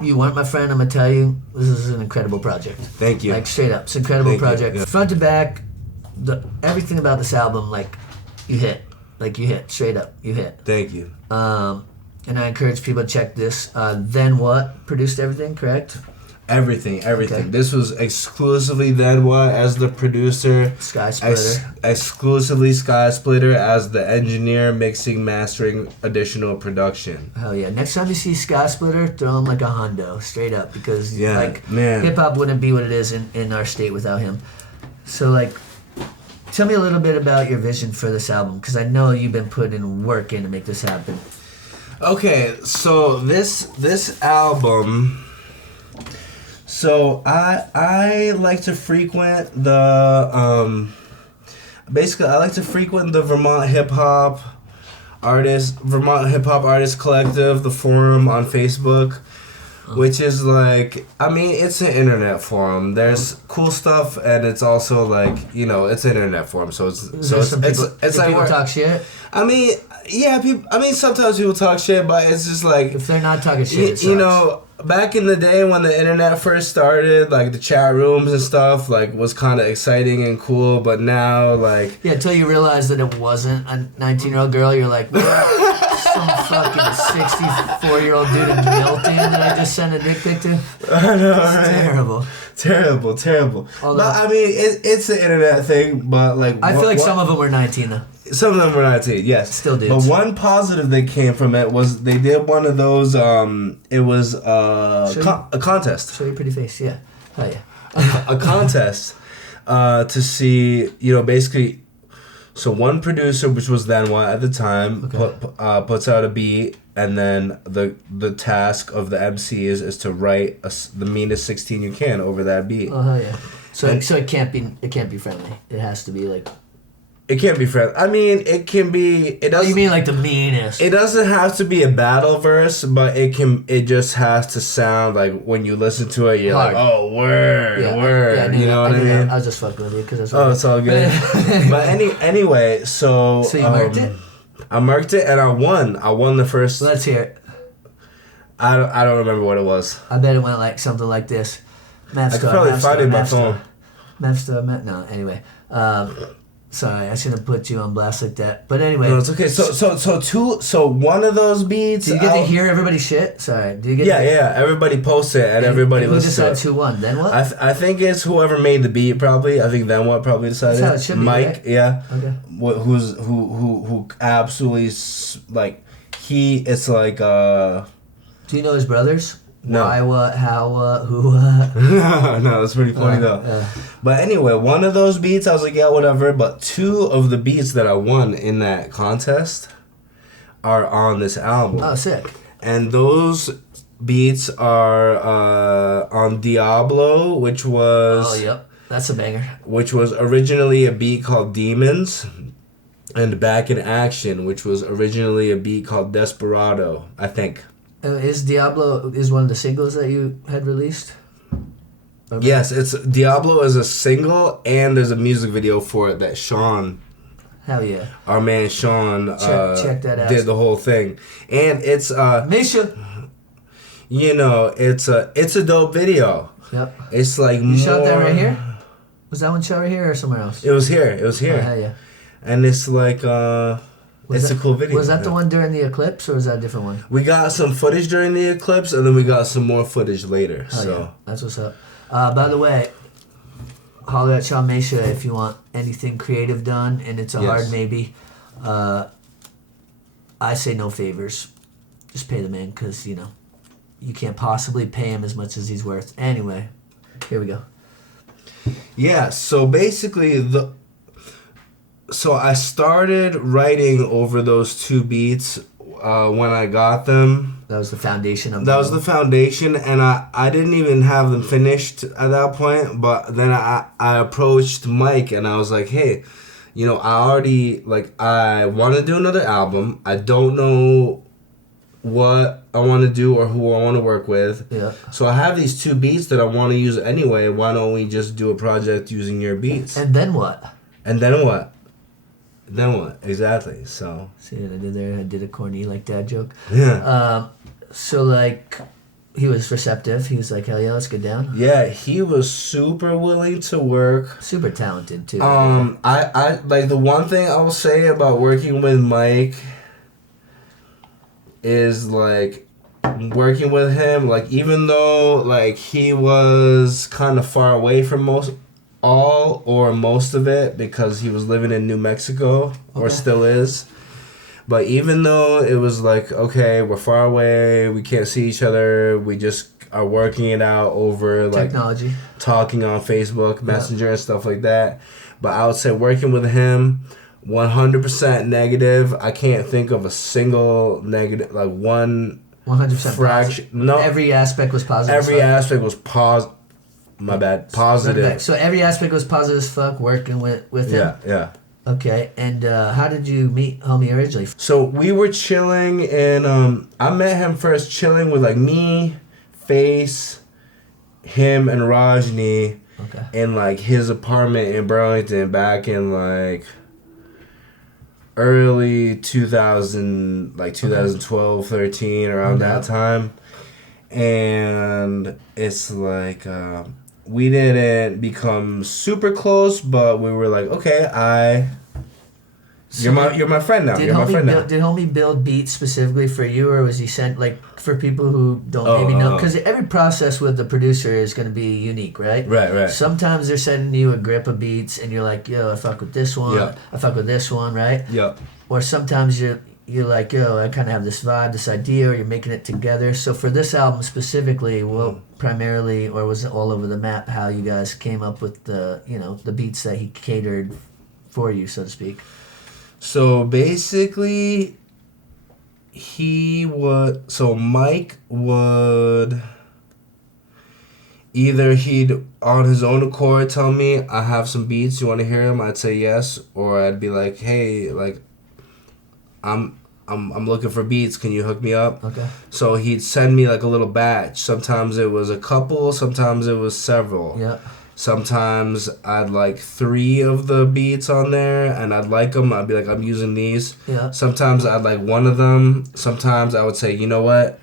you weren't my friend, I'm gonna tell you, this is an incredible project. Thank you. Like, straight up, it's an incredible project. Yeah. Front to back, everything about this album, like, you hit. Like, you hit. Straight up, you hit. Thank you. And I encourage people to check this. Then What produced everything, correct? Everything. Okay. This was exclusively Then What as the producer. Skysplitter. Exclusively Skysplitter as the engineer, mixing, mastering, additional production. Hell yeah. Next time you see Skysplitter, throw him like a hundo, straight up, because man, hip-hop wouldn't be what it is in our state without him. So, like, tell me a little bit about your vision for this album, because I know you've been putting work in to make this happen. Okay, so this album... So I like to frequent the basically I like to frequent the Vermont Hip Hop Artist Collective, the forum on Facebook, which is like, I mean, it's an internet forum. There's cool stuff, and it's also like, it's an internet forum. So it's like people talk shit. I mean, yeah, sometimes people talk shit, but it's just like, if they're not talking shit, it sucks. Back in the day when the internet first started, like the chat rooms and stuff, like was kind of exciting and cool, but now like... Yeah, until you realize that it wasn't a 19-year-old girl, you're like, what? Some fucking 64-year-old dude in Milton that I just sent a dick pic to? I know, It's right? Terrible. Although, but I mean, it's an internet thing, but like... I feel like some of them were 19 though. Some of them were 19, yes. Still dudes. But one positive that came from it was they did one of those, it was a contest. Show your pretty face, yeah. Oh yeah. a contest to see, basically. So one producer, which was Then What at the time, puts out a beat, and then the task of the MC is to write the meanest 16 you can over that beat. Oh yeah. So it can't be friendly. It has to be like. It can't be friendly. I mean, it can be. It doesn't. Oh, you mean like the meanest? It doesn't have to be a battle verse, but it can. It just has to sound like when you listen to it, you're hard. like, oh, word. Yeah, You know what I mean? I was just fucking with you because that's. Oh, it's all good. But anyway, so. So you marked it? I marked it and I won. I won the first. Let's hear it. I don't remember what it was. I bet it went like something like this. Mavstar, I could probably find it in my phone. No, anyway. Sorry, I shouldn't have put you on blast like that. But anyway. No, it's okay. So one of those beats. Do you get to hear everybody's shit? Sorry. Do you get? Yeah. Everybody posts it and everybody listens to it. Who decides who won? Then what? I think it's whoever made the beat. Probably. I think Then What probably decided. That's how it should be, Mike. Right? Yeah. Okay. Who absolutely like he? It's like. Do you know his brothers? No. Why, what, how, what, who, No, that's pretty funny though. But anyway, one of those beats, I was like, yeah, whatever. But two of the beats that I won in that contest are on this album. Oh, sick. And those beats are on Diablo, which was... Oh, yep. That's a banger. Which was originally a beat called Demons. And Back in Action, which was originally a beat called Desperado, I think. Is Diablo one of the singles that you had released? Yes, it's Diablo is a single and there's a music video for it that Shaun, hell yeah, our man Shaun, check that out. did the whole thing, and it's Machia. It's a dope video. Yep. It's like you shot that right here. Was that one shot right here or somewhere else? It was here. Oh, hell yeah. And it's like it's a cool video. Was that the one during the eclipse, or was that a different one? We got some footage during the eclipse, and then we got some more footage later. Oh, so yeah. That's what's up. By the way, holler at Shaun Machia if you want anything creative done, and it's a hard maybe. I say no favors. Just pay the man, because, you can't possibly pay him as much as he's worth. Anyway, here we go. Yeah, so basically So I started writing over those two beats when I got them. That was the foundation of That was the foundation, and I didn't even have them finished at that point, but then I approached Mike, and I was like, hey, I want to do another album. I don't know what I want to do or who I want to work with. Yeah. So I have these two beats that I want to use anyway. Why don't we just do a project using your beats? And then what? And then what? Then what? Exactly. So. See what I did there? I did a corny dad joke. Yeah. So he was receptive. He was like, hell yeah, let's get down. Yeah, he was super willing to work. Super talented too. I like the one thing I will say about working with Mike is working with him, even though he was kind of far away from most of it because he was living in New Mexico or still is. But even though it was okay, we're far away, we can't see each other, we just are working it out over technology, talking on Facebook Messenger and stuff like that. But I would say working with him, 100% negative. I can't think of a single negative, 100% fraction. No, every aspect was positive. Every aspect was positive. My bad. Positive. So every aspect was positive as fuck. Working with him. Yeah. Okay, and how did you meet homie originally? So we were chilling, and I met him first chilling with me, Face, him, and Rajni in his apartment in Burlington back in early 2000, 2012, 13, around that time. And it's we didn't become super close, but we were okay, you're my friend now. Did You're my friend now. Did homie build beats specifically for you, or was he sent for people who don't maybe know? Because every process with the producer is going to be unique, right? Right. Sometimes they're sending you a grip of beats, and you're like, yo, I fuck with this one. Yeah. I fuck with this one, right? Yeah. Or sometimes you you're like, yo, I kind of have this vibe, this idea, or you're making it together. So for this album specifically, primarily, or was it all over the map, how you guys came up with the, the beats that he catered for you, so to speak? So basically, Mike would either he'd on his own accord tell me, I have some beats, you want to hear them? I'd say yes, or I'd be like, hey, like, I'm looking for beats, can you hook me up? Okay. So he'd send me like a little batch. Sometimes it was a couple, sometimes it was several. Yeah. Sometimes I'd like 3 of the beats on there, and I'd like them. I'd be like, I'm using these. Yeah. Sometimes I'd like one of them. Sometimes I would say, you know what?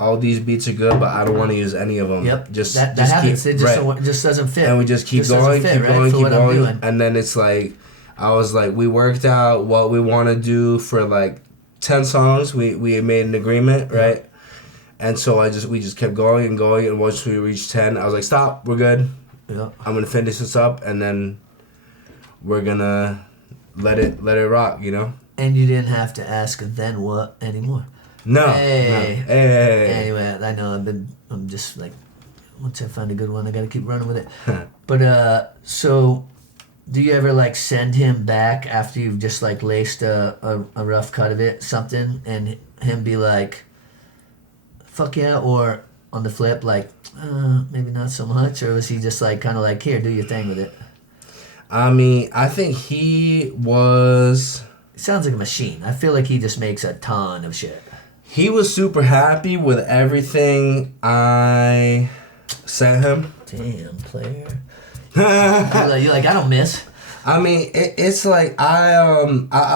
All these beats are good, but I don't want to use any of them. Yep. Just that happens. Keep, it just doesn't fit. And we just keep going, keep going. And then it's like, I was like, we worked out what we want to do for like 10 songs. We had made an agreement, right? And so we just kept going and going. And once we reached 10, I was like, stop, we're good. Yeah. I'm gonna finish this up, and then we're gonna let it rock, And you didn't have to ask then what anymore. No. Hey. No. Hey. Anyway, I know I'm just like, once I find a good one, I gotta keep running with it. But so, do you ever like send him back after you've just like laced a rough cut of it, something, and him be like, fuck yeah, or on the flip, like, maybe not so much, or was he just like kind of like, here, do your thing with it? I mean, I think he was. It sounds like a machine. I feel like he just makes a ton of shit. He was super happy with everything I sent him. Damn, player. You're like, I don't miss. I mean, it's like I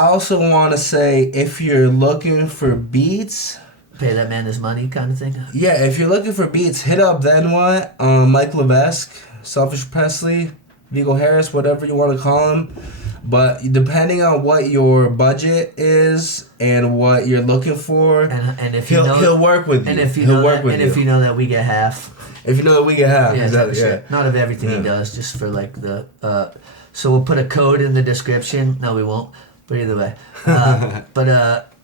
also want to say, if you're looking for beats, pay that man his money kind of thing. Yeah, if you're looking for beats, hit up Then What, Mike Levesque, Selfish Presley, Vigo Harris, whatever you want to call him. But depending on what your budget is and what you're looking for, and if he'll work with you. And if you know that we get half. If you know that we get half, yeah, exactly. Sure. Yeah. Not of everything he does, just for like the. So we'll put a code in the description. No, we won't. But either way,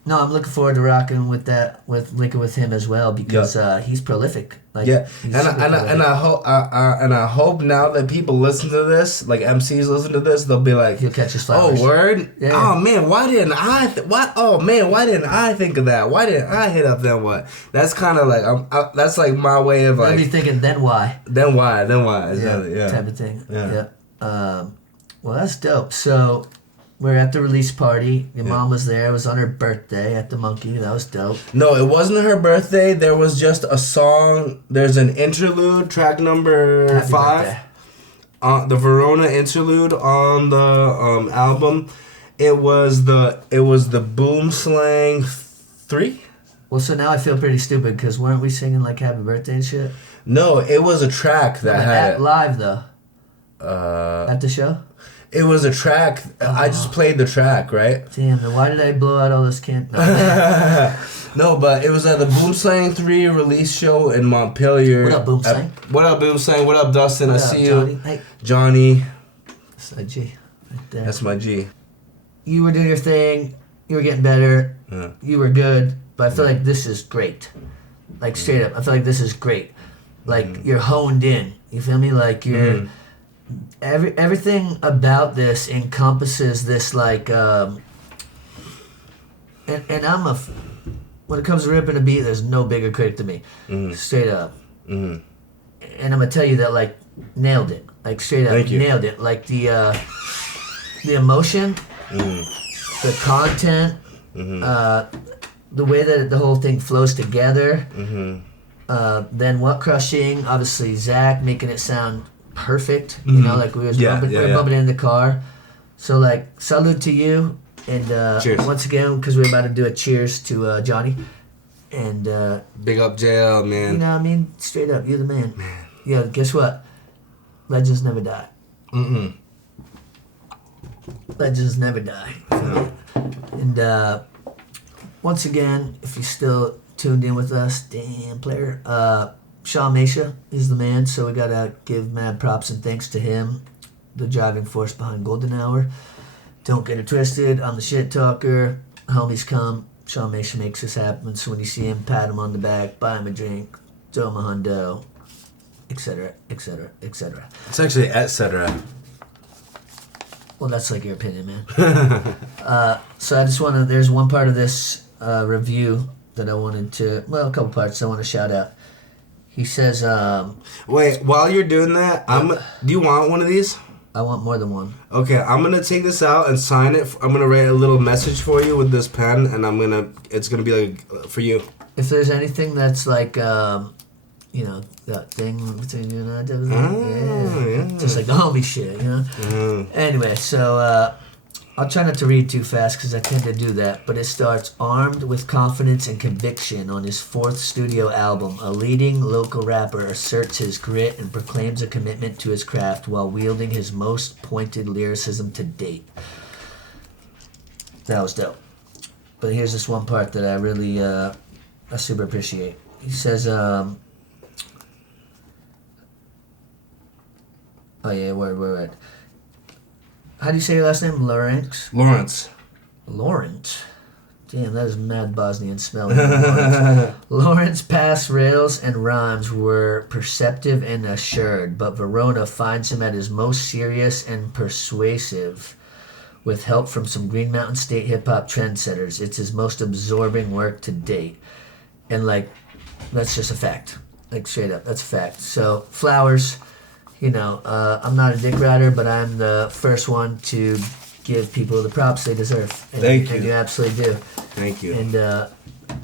no, I'm looking forward to rocking with that, linking with him as well, because he's prolific. Like, and I hope now that people listen to this, like MCs listen to this, they'll be like, he'll catch his flowers. Oh, word! Yeah. Oh man, why didn't I think of that? Why didn't I hit up Then What? That's kind of like that's like my way of like. They'll be thinking, then why? Then why? Exactly. Yeah. Type of thing. Yeah. Well, that's dope. So. We're at the release party. Your mom was there. It was on her birthday at the Monkey. That was dope. No, it wasn't her birthday. There was just a song. There's an interlude, track number Happy 5. The Verona interlude on the album. It was the Boom Slang 3. Well, so now I feel pretty stupid because weren't we singing like Happy Birthday and shit? No, it was a track that had it. Live though. At the show. It was a track. I just played the track, right? Damn, then why did I blow out all this No, but it was at the Boom Slang 3 release show in Montpelier. What up, Boom Slang? What up, Boom Slang? What up, Dustin? What I up, see Johnny? you. Hey. Johnny. That's my G right there. That's my G. You were doing your thing. You were getting better. Yeah. You were good. But I feel like this is great. Like, straight up. I feel like this is great. Like, you're honed in. You feel me? Like, you're... Everything about this encompasses this like and I'm when it comes to ripping a beat, there's no bigger critic than me, straight up. And I'm gonna tell you that like nailed it, like straight up nailed it, like the emotion, the content, the way that the whole thing flows together. Then What Crushing, obviously Zach making it sound perfect, you know, like we were bumping it in the car. So like, salute to you, and once again, because we're about to do a cheers to Johnny, and big up JL, man. You know what I mean? Straight up, you're the man. Yeah, guess what? Legends never die. Legends never die. No. And once again, if you're still tuned in with us, damn player, Shaun Machia is the man, so we gotta give mad props and thanks to him, the driving force behind Golden Hour. Don't get it twisted, I'm the shit talker. Homies come Shaun makes this happen. So when you see him, pat him on the back, buy him a drink, throw him a hundo, etc., etc., etc. It's actually etc. Well, that's like your opinion, man. So I just want to. There's one part of this review that I wanted to. Well, a couple parts I want to shout out. He says, Wait, while you're doing that, do you want one of these? I want more than one. Okay, I'm gonna take this out and sign it. I'm gonna write a little message for you with this pen, and it's gonna be like for you. If there's anything that's like, that thing between you and I, yeah. Just like the homie shit, you know? Mm-hmm. Anyway, so I'll try not to read too fast because I tend to do that, but it starts, armed with confidence and conviction on his 4th studio album, a leading local rapper asserts his grit and proclaims a commitment to his craft while wielding his most pointed lyricism to date. That was dope. But here's this one part that I really, I super appreciate. He says, oh yeah, word. How do you say your last name? Lawrence? Lawrence? Damn, that is mad Bosnian spelling. Lawrence past rails and rhymes were perceptive and assured, but Verona finds him at his most serious and persuasive. With help from some Green Mountain State hip-hop trendsetters, it's his most absorbing work to date. And, like, that's just a fact. Like, straight up, that's a fact. So, flowers... I'm not a dick rider, but I'm the first one to give people the props they deserve. Thank you. And you absolutely do. Thank you. And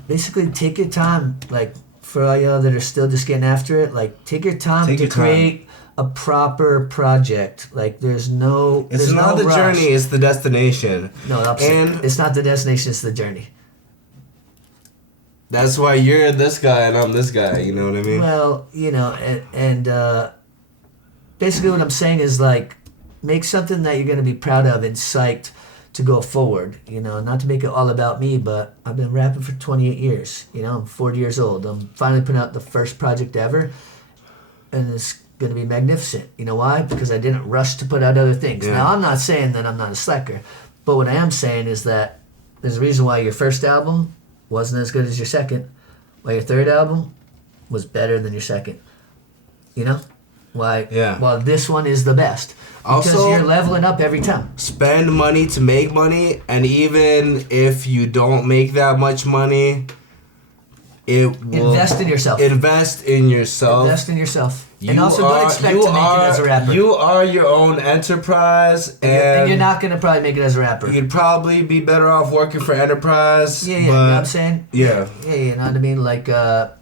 basically, take your time. Like, for all y'all that are still just getting after it, like, take your time to create a proper project. Like, there's no It's not the rush. journey, it's the destination. No, the opposite. It's not the destination, it's the journey. That's why you're this guy and I'm this guy, you know what I mean? Well, basically what I'm saying is, like, make something that you're going to be proud of and psyched to go forward. Not to make it all about me, but I've been rapping for 28 years. I'm 40 years old. I'm finally putting out the first project ever, and it's going to be magnificent. You know why? Because I didn't rush to put out other things. Yeah. Now, I'm not saying that I'm not a slacker, but what I am saying is that there's a reason why your first album wasn't as good as your second, why your third album was better than your second. Why? Yeah. Well, this one is the best. Because Also, you're leveling up every time. spend money to make money, and even if you don't make that much money, it will Invest in yourself. Invest in yourself. Invest in yourself. And also don't expect to make it as a rapper. You are your own enterprise, and you're not going to probably make it as a rapper. You'd probably be better off working for enterprise. Yeah, you know what I'm saying? Yeah. Yeah, you know what I mean? Like, just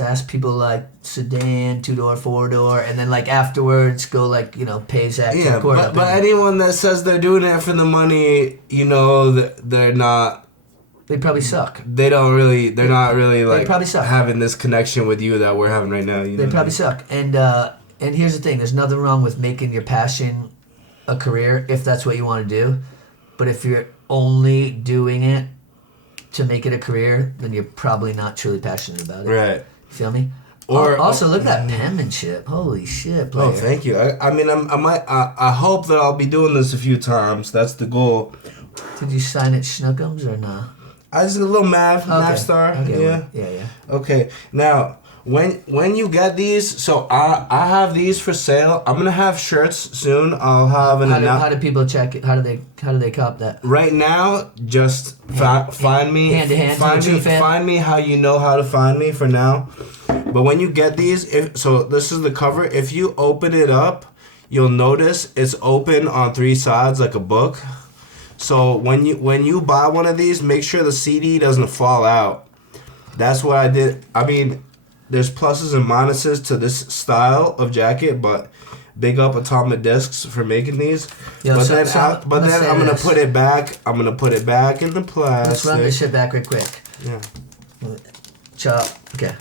ask people like sedan, 2-door, 4-door, and then like afterwards go like, pay Zach to Yeah, record. but anyone that says they're doing it for the money, they're not. They probably suck. They're not really like probably suck. having this connection with you that we're having right now. They probably suck. And here's the thing: there's nothing wrong with making your passion a career if that's what you want to do. But if you're only doing it to make it a career, then you're probably not truly passionate about it. Right. Feel me? Or also look at that penmanship. Holy shit, player. Oh, thank you. I hope that I'll be doing this a few times. That's the goal. Did you sign it Schnookums or no? I just a little Mavstar. Okay, Yeah. Yeah. Okay. Now, when you get these, so I have these for sale. I'm gonna have shirts soon. I'll have an How do people check it? How do they cop that? Right now, just find me. Hand to hand. Find me how you know how to find me for now. But when you get these, this is the cover. If you open it up, you'll notice it's open on 3 sides like a book. So when you buy one of these, make sure the CD doesn't fall out. That's what I did. I mean, there's pluses and minuses to this style of jacket, but big up Atomic Discs for making these. Yo, then I'm gonna put it back. I'm gonna put it back in the plastic. Let's run this shit back real quick. Yeah. Chop. Okay.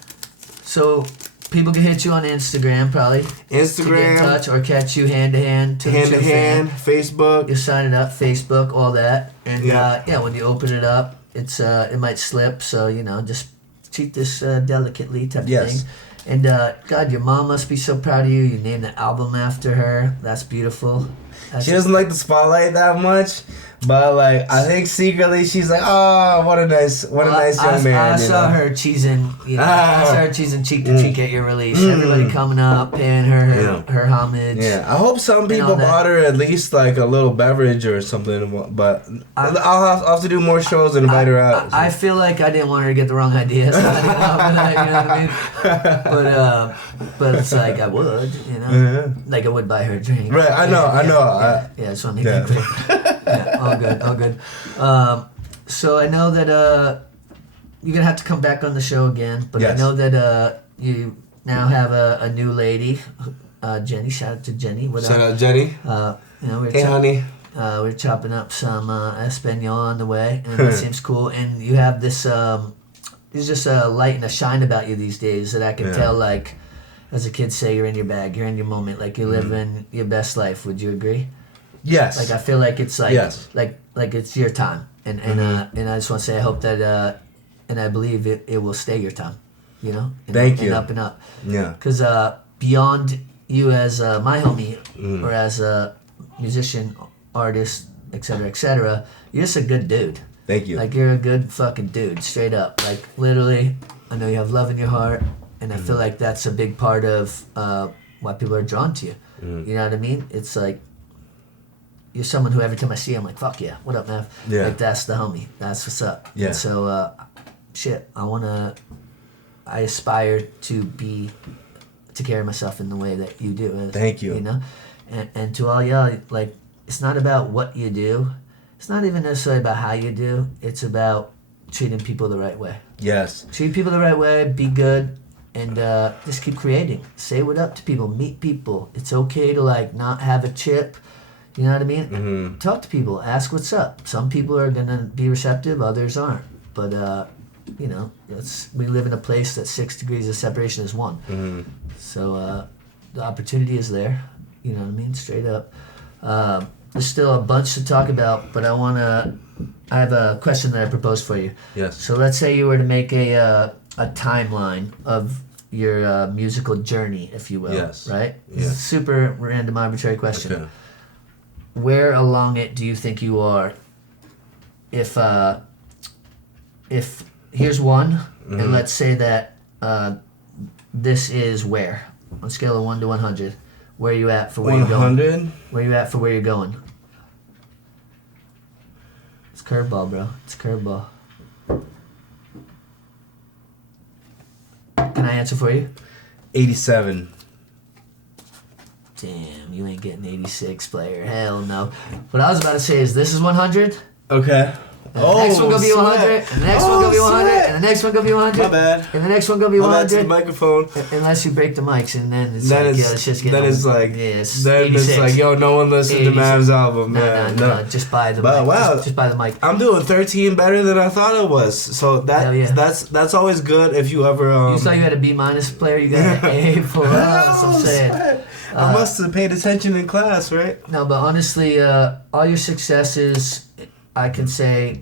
So people can hit you on Instagram probably. To get in touch or catch you hand to hand. Facebook. You sign it up, Facebook, all that, and when you open it up, it might slip. So just treat this delicately type of thing. And God, your mom must be so proud of you. You named the album after her. That's beautiful. She doesn't like the spotlight that much, but like I think secretly she's like, oh, what a nice young man. I saw her cheesing, I saw her cheesing cheek to cheek at your release. Everybody coming up, paying her homage. Yeah, I hope some people bought her at least like a little beverage or something. But I'll have to do more shows and invite her out. I feel like I didn't want her to get the wrong idea, so I didn't know, you know what I mean? But it's like I would, like I would buy her a drink. Right, I know. Yeah, just want to make that clear. Yeah, all good. So I know that you're gonna have to come back on the show again, but I know that you now have a new lady, Jenny. Shout out to Jenny. Shout out Jenny. Honey. We're chopping up some Espanol on the way, and that seems cool. And you have this, there's just a light and a shine about you these days that I can tell. Like, as the kids say, you're in your bag, you're in your moment, like you're living your best life. Would you agree? Yes. Like I feel like it's like like it's your time, and I just want to say I hope that and I believe it will stay your time, Thank you. And up and up. Yeah. Because beyond you as my homie or as a musician, artist, etc., you're just a good dude. Thank you. Like you're a good fucking dude, straight up. Like literally, I know you have love in your heart, and I feel like that's a big part of why people are drawn to you. You know what I mean? It's like you're someone who every time I see, I'm like, fuck yeah, what up, Mav? Yeah. Like that's the homie. That's what's up. Yeah. And so, I aspire to carry myself in the way that you do. Thank you. And to all y'all, like, it's not about what you do. It's not even necessarily about how you do. It's about treating people the right way. Yes. Treat people the right way, be good, and just keep creating. Say what up to people, meet people. It's okay to, like, not have a chip. You know what I mean? Mm-hmm. Talk to people. Ask what's up. Some people are going to be receptive. Others aren't. But, we live in a place that 6 degrees of separation is 1. Mm-hmm. So the opportunity is there. You know what I mean? Straight up. There's still a bunch to talk about, but I have a question that I proposed for you. Yes. So let's say you were to make a timeline of your musical journey, if you will. Yes. Right? Yeah. It's a super random, arbitrary question. Okay. Where along it do you think you are? If here's one, and let's say that this is where on a scale of 1 to 100, where are you at for where you're going? 100. Where are you at for where you're going? It's curveball, bro. It's curveball. Can I answer for you? 87. Damn, you ain't getting 86, player. Hell no. What I was about to say is this is 100. Okay. And the next one gonna be 100. And the next one gonna be 100. And the next one gonna be 100. My bad. And the next one gonna be My bad to the 100. microphone. Unless you break the mics, and then it's Then like, it's, it's just getting. then it's like, it's then 86. it's like, yo, no one listened to 86. Mav's album. No, just buy the But mic. wow. Just buy the mic. I'm doing 13 better than I thought it was. So Hell yeah. that's always good if you ever. You thought you had a B- player, you got an A for us. I'm saying. I must have paid attention in class, right? No, but honestly, all your successes, I can say,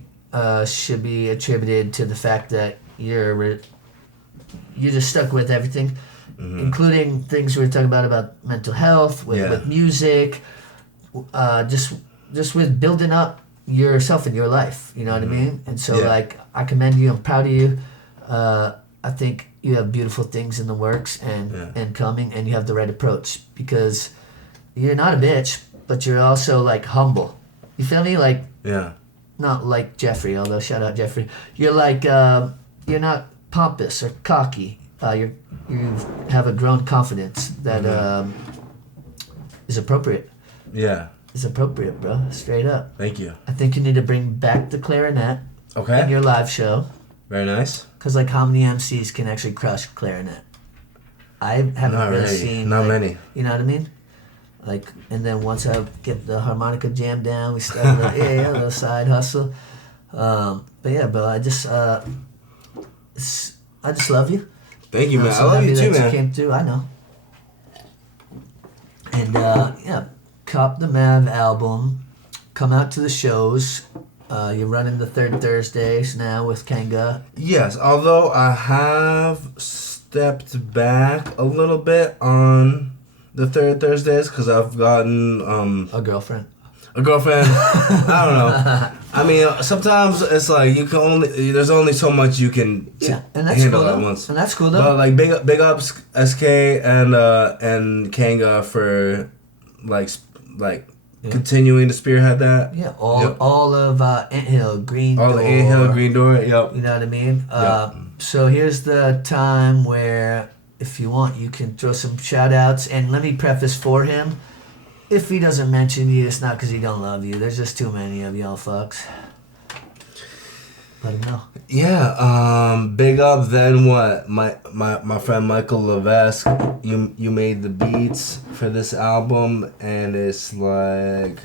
should be attributed to the fact that you're just stuck with everything, including things we were talking about mental health, with music, just with building up yourself in your life. You know what I mean? And so, like, I commend you. I'm proud of you. I think you have beautiful things in the works and coming, and you have the right approach because you're not a bitch, but you're also, like, humble. You feel me? Like, not like Jeffrey, although shout out Jeffrey. You're like, you're not pompous or cocky. You have a grown confidence that is appropriate. Yeah. It's appropriate, bro. Straight up. Thank you. I think you need to bring back the clarinet in Okay. your live show. Very nice. Because, like, how many MCs can actually crush clarinet? I haven't Not really really. seen. Not like, many. You know what I mean? Like, and then once I get the harmonica jam down, we start a little side hustle. But yeah, bro, I just love you. Thank you, I'm man. so I love happy you too, that man. You came through. I know. And yeah, cop the Mav album. Come out to the shows. You're running the third Thursdays now with Kanga. Yes, although I have stepped back a little bit on the third Thursdays because I've gotten A girlfriend. a girlfriend. I don't know. I mean, sometimes it's like there's only so much you can And that's handle cool at though. once. And that's cool though. But like big ups Eskae and Kanga for like continuing to spearhead that. Yeah, all of Anthill, Green All Door. the Anthill, Green Door. Yep. You know what I mean? So here's the time where, if you want, you can throw some shout outs. And let me preface for him. If he doesn't mention you, it's not because he don't love you. There's just too many of y'all fucks. Let him know. Yeah. Big up. Then what? My friend Michael Levesque. You made the beats for this album, and it's like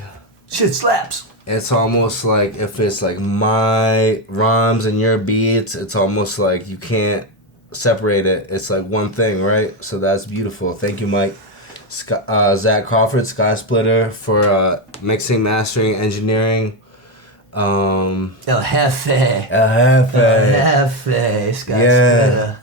Shit slaps. it's almost like if it's like my rhymes and your beats, it's almost like you can't separate it. It's like one thing, right? So that's beautiful. Thank you, Mike. Zach Crawford, Skysplitter, for mixing, mastering, engineering. El Jefe. Sky Yeah.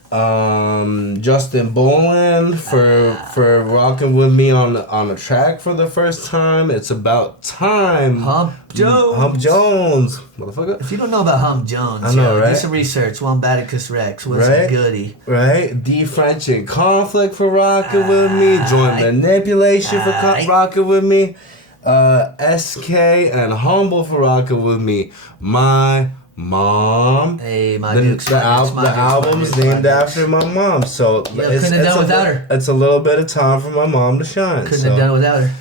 Justin Boland for rocking with me on the track for the first time. It's about time. Hump Jones, motherfucker. If you don't know about Hump Jones, I know, right? do some research. Wombaticus Rex. What's Right? a goodie? Right? D French and Konflik for rocking with me. Joint Manipulation for rocking with me. Eskae and Humble for rocking with me. My mom. Hey, my The Dukes. the album's named after my mom, so couldn't have done without her. It's a little bit of time for my mom to shine. Couldn't have done it without her.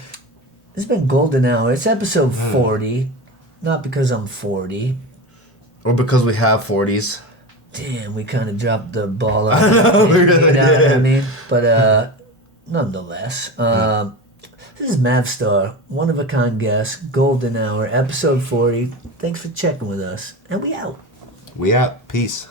It's been golden hour. It's episode 40. Not because I'm 40. Or because we have 40s. Damn, we kind of dropped the ball on I know, we really you know what I did. mean? But nonetheless, this is Mavstar, one of a kind guest, golden hour, episode 40. Thanks for checking with us, and we out. We out. Peace.